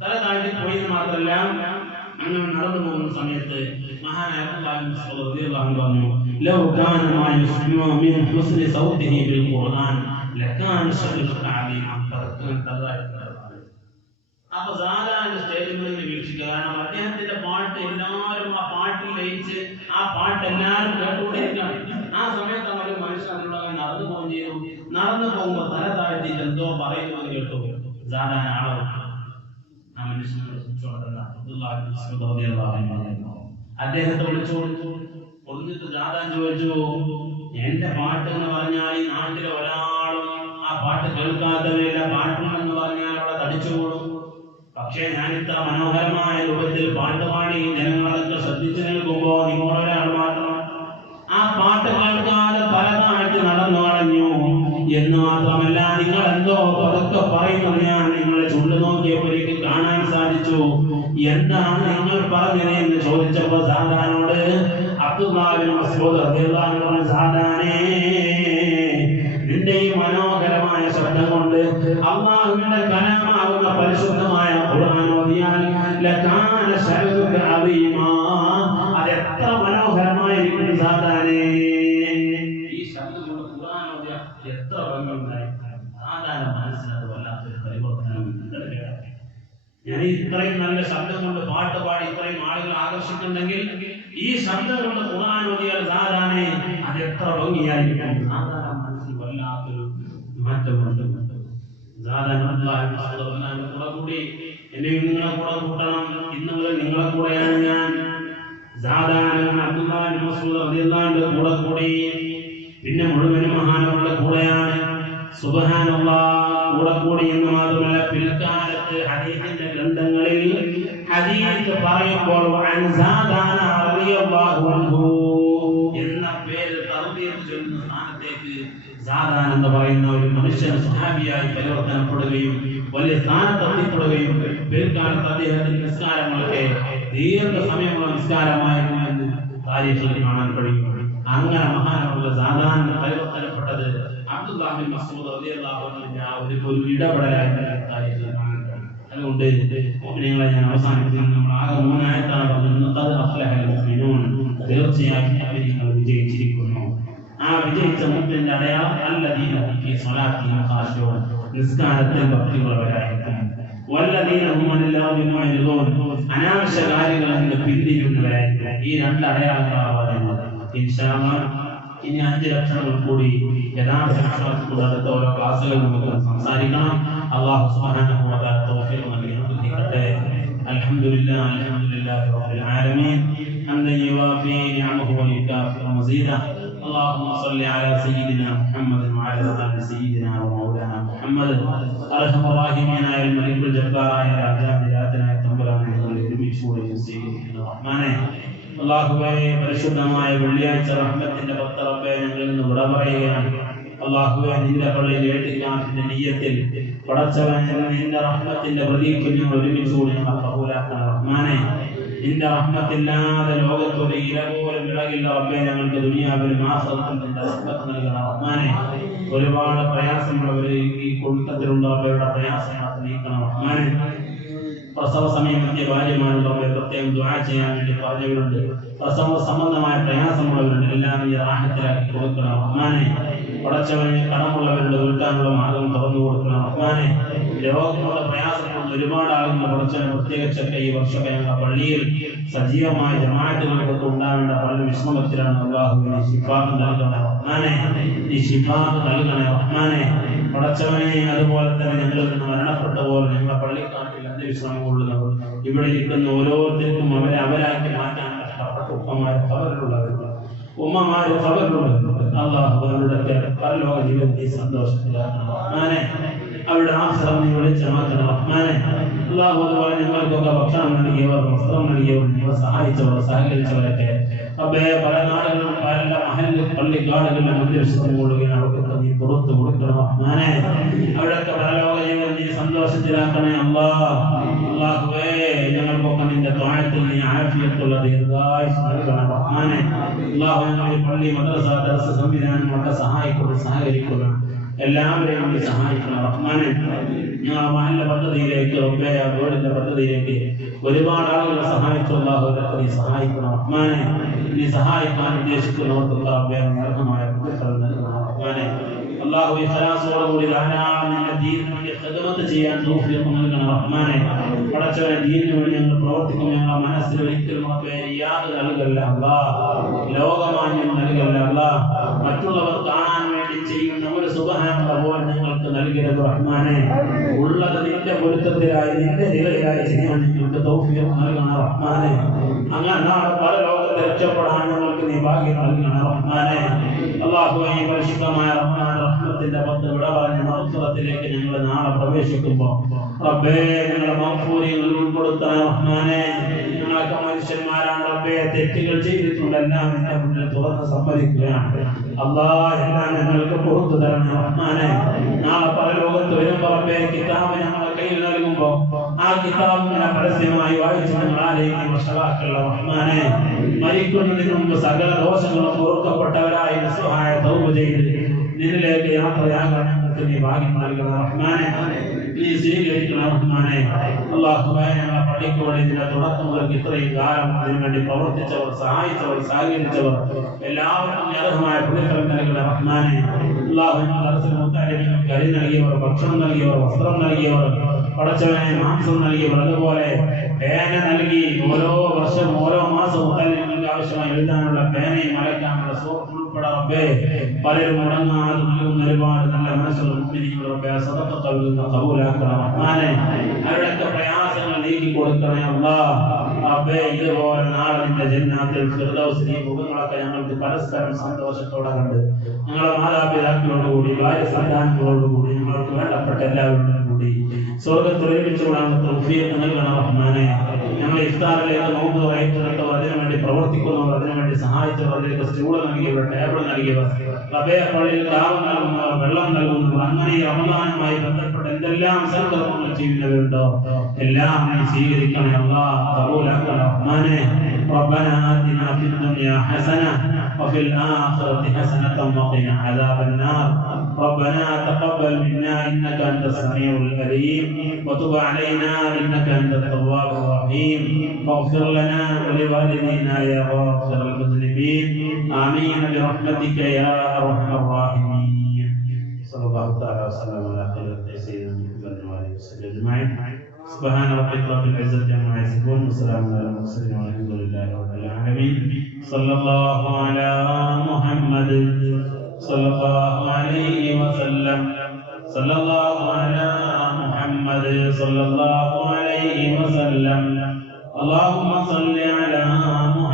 തല താഴ്ത്തി പോയി മാത്രമല്ല, അങ്ങനെ നടന്നു പോകുന്ന സമയത്ത് മഹാനായ അബ്ദുല്ലാഹ് ഇബ്നു മസ്ഊദ് റളിയല്ലാഹു അൻഹു പറഞ്ഞു, ലൗ കാന മാ യുസ്മിഉ മിൻ ഹുസ്നി സൗതിഹി ബിൽ ഖുർആൻ ലകാന ശഅ്നുഹു അലീമാ. അപ്പൊ സാധാരണ സ്റ്റേജിൽ വീക്ഷിക്കുക. കാരണം അദ്ദേഹത്തിന്റെ പാട്ട് എല്ലാവരും ആ പാട്ടിൽ ലയിച്ച് ആ പാട്ട് എല്ലാവരും കേട്ടുകൊണ്ടിരിക്കുകയാണ്. ആ സമയത്ത് ഒരു മനുഷ്യൻ അതിലൂടെ നടന്നു പോകുകയും ചെയ്തു. നടന്നു പോകുമ്പോൾ തല താഴ്ത്തി എന്തോ പറയുന്നത് കേട്ടു. സാധാരണ ആളുകൾ ആ മനുഷ്യനെ അദ്ദേഹത്തെ വിളിച്ചു കൊടുത്തിട്ട് ജാഥാൻ ചോദിച്ചു, എന്റെ പാട്ട് എന്ന് പറഞ്ഞാൽ ഈ നാട്ടിലെ ഒരാളും ആ പാട്ട് കേൾക്കാത്തവരില്ല, പാട്ടുണ്ടെന്ന് പറഞ്ഞാൽ അവിടെ തടിച്ചുകൂടും. പക്ഷേ ഞാൻ ഇത്ര മനോഹരമായ രൂപത്തിൽ പാട്ടുപാടി ജനങ്ങളൊക്കെ ശ്രദ്ധിച്ചു നിൽക്കുമ്പോ നിങ്ങളൊരാൾ മാത്രം ആ പാട്ട് കേൾക്കാതെ പല താഴ്ത്തി നടന്നു കളഞ്ഞു. എന്ന് മാത്രമല്ല, നിങ്ങൾ എന്തോ പതുക്കെ പറയുന്നത് ഞാൻ നിങ്ങളെ ചുണ്ടു നോക്കിയപ്പോൾ എനിക്ക് കാണാൻ സാധിച്ചു. എന്താണ് നിങ്ങൾ പറഞ്ഞത് എന്ന് ചോദിച്ചപ്പോൾ സാധാരണോട് അബ്ദുല്ലാഹ് ഇബ്നു മസ്ഊദ് റളിയല്ലാഹു അൻഹു പറഞ്ഞു, സാധാരണേ നിന്റെ ഈ മനോഹരമായ ശബ്ദം കൊണ്ട് അല്ലാഹുവിന്റെ കലാമാകുന്ന പരിശുദ്ധമായ ഖുർആൻ ഓതിയാൽ ലകാന ശഅ്നുക അദീമാ, അത് എത്ര മനോഹരമായിരിക്കും സാധാരണേ. ഈ ശബ്ദം കൊണ്ട് ഖുർആൻ ഓതിയാൽ എത്ര ഭംഗിയുണ്ടായി. സാധാരണ മനസ്സിനത് വല്ലാത്തൊരു പരിവർത്തനം. ഞാൻ ഇത്രയും നല്ല ശബ്ദം കൊണ്ട് പാട്ട് പാടി ഇത്രയും ആളുകൾ ആകർഷിക്കുന്നുണ്ടെങ്കിൽ ഈ ശബ്ദം കൊണ്ട് ഖുർആൻ ഓതിയാൽ സാധാരണ അത് എത്ര ഭംഗിയായിരിക്കും. സാധാരണ മനസ്സിൽ വല്ലാത്തൊരു മാറ്റമുണ്ട്. കൂടെ കൂടി എന്നെ നിങ്ങളെ കൂടെ കൂട്ടണം. ഇന്ന് മുതൽ നിങ്ങളെ കൂടെയാണ് ഞാൻ. കൂടെ കൂടി പിന്നെ മുഴുവനും മഹാനവരുടെ കൂടെയാണ്. സുബ്ഹാനല്ലാഹ്, കൂടെ കൂടി എന്ന് മാത്രമല്ല, പിൽക്കാലത്ത് ഹദീസിന്റെ ഗ്രന്ഥങ്ങളിൽ ഹദീസ് പറയുമ്പോൾ എന്ന പേര് തർബീയത്ത് ചൊല്ലുന്ന സ്ഥാനത്തേക്ക് സാദാൻ എന്ന് പറയുന്ന ഒരു മനുഷ്യൻ സ്വഹാബിയായി പരിവർത്തനപ്പെടുകയും വലിയ സ്ഥാനത്തെത്തിപ്പെടുകയും പിൽക്കാലത്ത് അദ്ദേഹത്തിന്റെ നിസ്കാരങ്ങളൊക്കെ ദീർഘസമയമുള്ള നിസ്കാരമായിരുന്നു എന്ന് താരീഖിൽ കാണാൻ കഴിയും. അങ്ങനെ മഹാനവരുടെ സാദാൻ പരിവർത്തനപ്പെട്ടത് അബ്ദുല്ലാഹ് ബിൻ മസ്ഊദ് റളിയല്ലാഹു അൻഹു ഒരു ഇടപെടലായി താരീഖിൽ കാണാൻ കഴിയും. അതുകൊണ്ട് മുഅ്മിനീങ്ങളെ ഞാൻ അവസാനിപ്പിക്കുന്നു. നമ്മൾ ആകെ 3 ആയത്താണ് പറഞ്ഞത്. ഖദ് അഫ്ലഹൽ മുഅ്മിനൂൻ, തീർച്ചയായും മുഅ്മിനീങ്ങൾ വിജയിച്ചിരിക്കുന്നു. ആ വിജയിച്ച മുഅ്മിനിന്റെ അടയാളം അല്ലദീന ഫീ സ്വലാത്തിഹിം ഖാശിഊൻ, നിസ്കാരത്തിൽ ഭക്തിയുള്ളവരായിരിക്കും. വല്ലദീന ഹും അനിൽ ലഗ്വി മുഅ്രിദൂൻ, അനാവശ്യ കാര്യങ്ങളിൽ നിന്ന് പിന്തിരിയുന്നവരായിരിക്കും. ഈ 2 അടയാളങ്ങളാണ് പറയുന്നത്. ഇൻഷാ അല്ലാഹ് ഇനി 5 ലക്ഷങ്ങൾ കൂടി യഥാർത്ഥ വിശ്വാസത്തോടെ അടുത്ത ഓരോ ക്ലാസ്സുകൾ നമുക്ക് സംസാരിക്കണം. അല്ലാഹു സുബ്ഹാനഹു വ തആല തൗഫീഖ് നൽകി അനുഗ്രഹിക്കട്ടെ. അൽഹംദുലില്ലാഹി റബ്ബിൽ ആലമീൻ ഹംദൻ യുവാഫി നിഅമഹു വ യുകാഫി മസീദ. اللهم صل على سيدنا محمد وعلى آل سيدنا ومولانا محمد. أرحم الراحمين يا الملك الجبار يا راجع ذاتنا تنبرنا ഒരുമിച്ചുകൂടി സയ്യിദുനാ റഹ്മാനെ. അല്ലാഹുവേ, പരിശുദ്ധമായ വെള്ളിയാഴ്ച റഹ്മത്തിന്റെ പത്ത് റബ്ബേ ഞങ്ങളിൽ നിന്ന് വിട പറയുകയാണ്. അല്ലാഹുവേ, നിന്റെ പള്ളിയിൽ ഏറ്റിക്കാഫിന്റെ നിയ്യത്തിൽ പടച്ചവനെ നിന്റെ റഹ്മത്തിന്റെ പ്രതീക്ഷയിൽ ഞങ്ങൾ ഒരുമിച്ചുകൂടി ഞങ്ങൾ കബൂലാക്കണം റഹ്മാനെ. നിന്റെ റഹ്മത്തില്ലാതെ ലോകത്തൊരു ഇല പോലും വിളകില്ല റബ്ബേ. ഞങ്ങൾക്ക് ദുനിയാവിലും ആഖിറത്തിലും നിന്റെ റഹ്മത്ത് നൽകണം റഹ്മാനെ. ഒരുപാട് പ്രയാസമുള്ളവർ ഈ കൂട്ടത്തിലുള്ള റബ്ബയുടെ പ്രയാസങ്ങളൊക്കെ നീക്കണം റഹ്മാനെ. പ്രസവ സമയമെത്തിയ ഭാര്യമാരുള്ളവരെ പ്രത്യേകം ദുആ ചെയ്യാൻ വേണ്ടി പറഞ്ഞവരുണ്ട്. പ്രസവ സംബന്ധമായ പ്രയാസമുള്ളവരുണ്ട്. എല്ലാം ഈ റാഹത്തിലാക്കി കൊടുക്കണം റഹ്മാനെ. പടച്ചവനെ, കടമുള്ളവരുടെ വീട്ടാനുള്ള മാർഗം തുറന്നു കൊടുക്കണം റഹ്മാനെ. രോഗങ്ങളുടെ പ്രയാസമുള്ള ഒരുപാട് ആളുകൾ പടച്ചവനെ പ്രത്യേകിച്ചൊക്കെ ഈ വർഷമൊക്കെ ഞങ്ങളുടെ പള്ളിയിൽ സജീവമായ ജമാഅത്തുകൾക്കൊക്കെ ഉണ്ടാവേണ്ട പല വിഷമത്തിലാണ്. അല്ലാഹുവേ, ശിഫാഖ് നൽകണേ റഹ്മാനെ. ഈ ശിഫാഖ് നൽകണേ റഹ്മാനെ. പടച്ചവനെ, അതുപോലെ തന്നെ ഞങ്ങളിൽ നിന്ന് മരണപ്പെട്ട പോലെ ഞങ്ങളുടെ പള്ളിക്കാട്ടിൽ അന്ത്യവിശ്രമം കൊള്ളുന്നവർ, ഇവിടെ ഇരിക്കുന്ന ഓരോരുത്തർക്കും അവരാക്കി മാറ്റാൻ കഷ്ടപ്പെട്ട ഉപ്പമാര് ഖബറിലുള്ളവരുണ്ട്, ഉമ്മമാര് ഖബറിലുള്ളവരുണ്ട്. അല്ലാഹു അവരുടെ പരലോക ജീവിതത്തിൽ സന്തോഷത്തിലാക്കണം റഹ്മാനെ. അവരുടെ ആശ്രമം നീ വെളിച്ചമാക്കണം റഹ്മാനെ. അല്ലാഹു അതുപോലെ ഞങ്ങൾക്കൊക്കെ ഭക്ഷണം നൽകിയവർ, വസ്ത്രം നൽകിയവർ, ഞങ്ങളെ സഹായിച്ചവർ, സഹകരിച്ചവരൊക്കെ റബ്ബേ, പല നാടുകളിലും പല മഹല്ല് പള്ളിക്കാടുകളിലും അന്വേഷണത്തിന് കൊള്ളുകയാണ്. അവർക്കൊക്കെ നീ പുറത്തു കൊടുക്കണം റഹ്മാനെ. അവിടെയൊക്കെ പരലോക ജീവിതം നീ സന്തോഷത്തിലാക്കണേ അല്ലാഹുവേ. ഞങ്ങൾക്കൊക്കെ നിന്റെ ത്വാഅത്തിൽ നീ ആഫിയത്തുള്ള ദീർഘായുസ്സ് നൽകണം റഹ്മാനെ. അല്ലാഹു, ഞങ്ങൾ ഈ പള്ളി, മദ്രസ, ദർസ് സംവിധാനങ്ങളൊക്കെ സഹായിക്കണം, സഹകരിക്കണം, എല്ലാവരെയും നീ സഹായിക്കണം റഹ്മാനെ. ഞങ്ങളുടെ മഹല്ല് പദ്ധതിയിലേക്ക്, റബ്ബേ, വീടിന്റെ പദ്ധതിയിലേക്ക് ഒരുപാട് ആളുകളെ സഹായിച്ചു. അല്ലാഹുവേ, നീ സഹായിക്കണം റഹ്മാനെ. നീ സഹായിക്കാൻ ഉദ്ദേശിക്കുന്നവർക്ക് റബ്ബേ അർഹമായ പ്രതിഫലം നൽകണം റഹ്മാനെ. അല്ലാഹു ഇഖ്ലാസോടുകൂടി ധാരാളം നിന്റെ ദീനിന് വേണ്ടി ഖിദ്മത്ത് ചെയ്യാൻ തൗഫീഖ് നൽകണം റഹ്മാനെ. പടച്ചവനെ, ദീനിന് വേണ്ടി ഞങ്ങൾ പ്രവർത്തിക്കും. ഞങ്ങളുടെ മനസ്സിൽ ഒരിക്കലും റബ്ബേ റിയാദ് നൽകല്ല അല്ലാഹ്, ലോകമാന്യം നൽകല്ല അല്ലാഹ്. മറ്റുള്ളവർ കാണാൻ വേണ്ടി ചെയ്യുന്ന ഒരു സുബ്ഹാനല്ലാഹ് പോലെ ഞങ്ങൾക്ക് നൽകരുത് റഹ്മാനെ. ഉള്ളത് നിന്റെ പൊരുത്തത്തിലായി, നിന്റെ നിലയിലായി ചെയ്യാൻ ഞങ്ങൾക്ക് തൗഫീഖ് നൽകണം റഹ്മാനെ. അങ്ങനെ നാളെ പല ലോകത്തെ രക്ഷപ്പെടാൻ ഞങ്ങൾക്ക് നീ ഭാഗ്യം നൽകണം റഹ്മാനെ. അല്ലാഹുവേ, ഈ പരിശുദ്ധമായ റഹ്മത്തിന്റെ പത്ത് വിട പറഞ്ഞ മഗ്ഫിറത്തിലേക്ക് ഞങ്ങൾ നാളെ പ്രവേശിക്കുമ്പോൾ റബ്ബേ, ഞങ്ങളുടെ മഗ്ഫൂരികളിൽ ഉൾപ്പെടുത്തണം റഹ്മാനെ. ഞങ്ങളൊക്കെ മനുഷ്യന്മാരാണ് റബ്ബേ, തെറ്റുകൾ ചെയ്തിട്ടുണ്ട്. എല്ലാം നിന്റെ മുന്നിൽ തുറന്ന് സമ്മതിക്കുകയാണ് അല്ലാഹ്. എല്ലാം ഞങ്ങൾക്ക് പുറത്തു തരണം റഹ്മാനെ. നാളെ പല ലോകത്ത് വരുമ്പോൾ റബ്ബേ, കിതാബ് ഞങ്ങളുടെ കയ്യിൽ നൽകുമ്പോൾ ആ കിതാബ് ഇങ്ങനെ പരസ്യമായി വായിച്ച് ഞങ്ങൾ ആരെയും വഷളാക്കല്ല റഹ്മാനെ. മരിക്കുന്നതിന് മുമ്പ് സകല ദോഷങ്ങളും പൊറുക്കപ്പെട്ടവരായി നിസ്സഹായ തൗബ ചെയ്ത് നിന്നിലേക്ക് യാത്രയാകാൻ ഞങ്ങൾക്ക് നീ ഭാഗ്യം നൽകണം റഹ്മാനെ. നീ സ്വീകരിക്കണം റഹ്മാനെ. അല്ലാഹുവേ, ഞങ്ങളുടെ പള്ളിക്ക് വേണ്ടി ഇതിന്റെ തുടക്കം മുതൽ ഇത്രയും കാലം അതിനുവേണ്ടി പ്രവർത്തിച്ചവർ, സഹായിച്ചവർ, സഹകരിച്ചവർ എല്ലാവർക്കും അർഹമായ പ്രതിഫലം നൽകണം റഹ്മാനെ. അല്ലാഹു, ഞങ്ങളുടെ ദർസിൽ മുത്താലിമിങ്ങൾക്ക് അരി നൽകിയവർ, ഭക്ഷണം നൽകിയവർ, വസ്ത്രം നൽകിയവർ, പടച്ചവനെ മാംസം നൽകിയവർ അതുപോലെ പേന നൽകി ഓരോ വർഷം ഓരോ മാസം നിങ്ങൾക്ക് ആവശ്യമായി എഴുതാനുള്ള പേനയും അലക്കാനുള്ള സോപ്പ് ഉൾപ്പെടെ റബ്ബേ പലരും മുടങ്ങാതെ നൽകുന്ന ഒരുപാട് നല്ല മനസ്സുകൾ റബ്ബേ സദഖ ഖബൂലാക്കണം റഹ്മാനെ അവരുടെയൊക്കെ പ്രയാസങ്ങൾ നീക്കി കൊടുക്കണേ അല്ലാഹ് റബ്ബേ ഇതുപോലെ നാളെ നിന്റെ ജന്നാത്തിൽ ഫിർദൗസിൽ ഈ മുഖങ്ങളൊക്കെ ഞങ്ങൾക്ക് പരസ്പരം സന്തോഷത്തോടെ കണ്ട് ഞങ്ങളുടെ മാതാപിതാക്കളോടുകൂടി ഭാര്യ സന്താനങ്ങളോടുകൂടി ഞങ്ങൾക്ക് വേണ്ടപ്പെട്ട എല്ലാവരോടും കൂടി സ്വർഗത്തിൽ ഒരുമിച്ചുകൂടാൻ തൗഫീഖ് നൽകണം റഹ്മാനെ ഞങ്ങൾ ഇഫ്താറിലേക്ക് നോമ്പ് ഏറ്റെടുത്തവർ അതിനുവേണ്ടി പ്രവർത്തിക്കുന്നവർ അതിനുവേണ്ടി സഹായിച്ചവർ അതിലേക്ക് സ്റ്റൂൾ നൽകിയവർ ടേബിൾ നൽകിയവർ റബ്ബേ പള്ളിയിൽ ദാവം നൽകുന്നവർ വെള്ളം നൽകുന്നവർ അങ്ങനെ ഈ റമദാനുമായി ബന്ധപ്പെട്ട എന്തെല്ലാം സൽക്കർമ്മങ്ങൾ ചെയ്യുന്നവരുണ്ടോ എല്ലാം നീ സ്വീകരിക്കണേ അല്ലാഹ് ഖബൂലാക്കണേ റഹ്മാനെ ربنا آتنا في الدنيا حسنة وفي الآخرة حسنة وقنا عذاب النار ربنا تقبل منا إنك أنت السميع العليم وتب علينا إنك أنت التواب الرحيم واغفر لنا ولوالدينا يا غافر المذنبين آمين برحمتك يا أرحم الراحمين صلى الله تعالى وسلم على خير سيدنا محمد وآله وصحبه أجمعين سبحان ربك رب العزة عما يصفون وسلام على المرسلين والحمد لله رب العالمين صلى الله على محمد صلى الله عليه وسلم صلى الله على محمد صلى الله عليه وسلم اللهم صل على محمد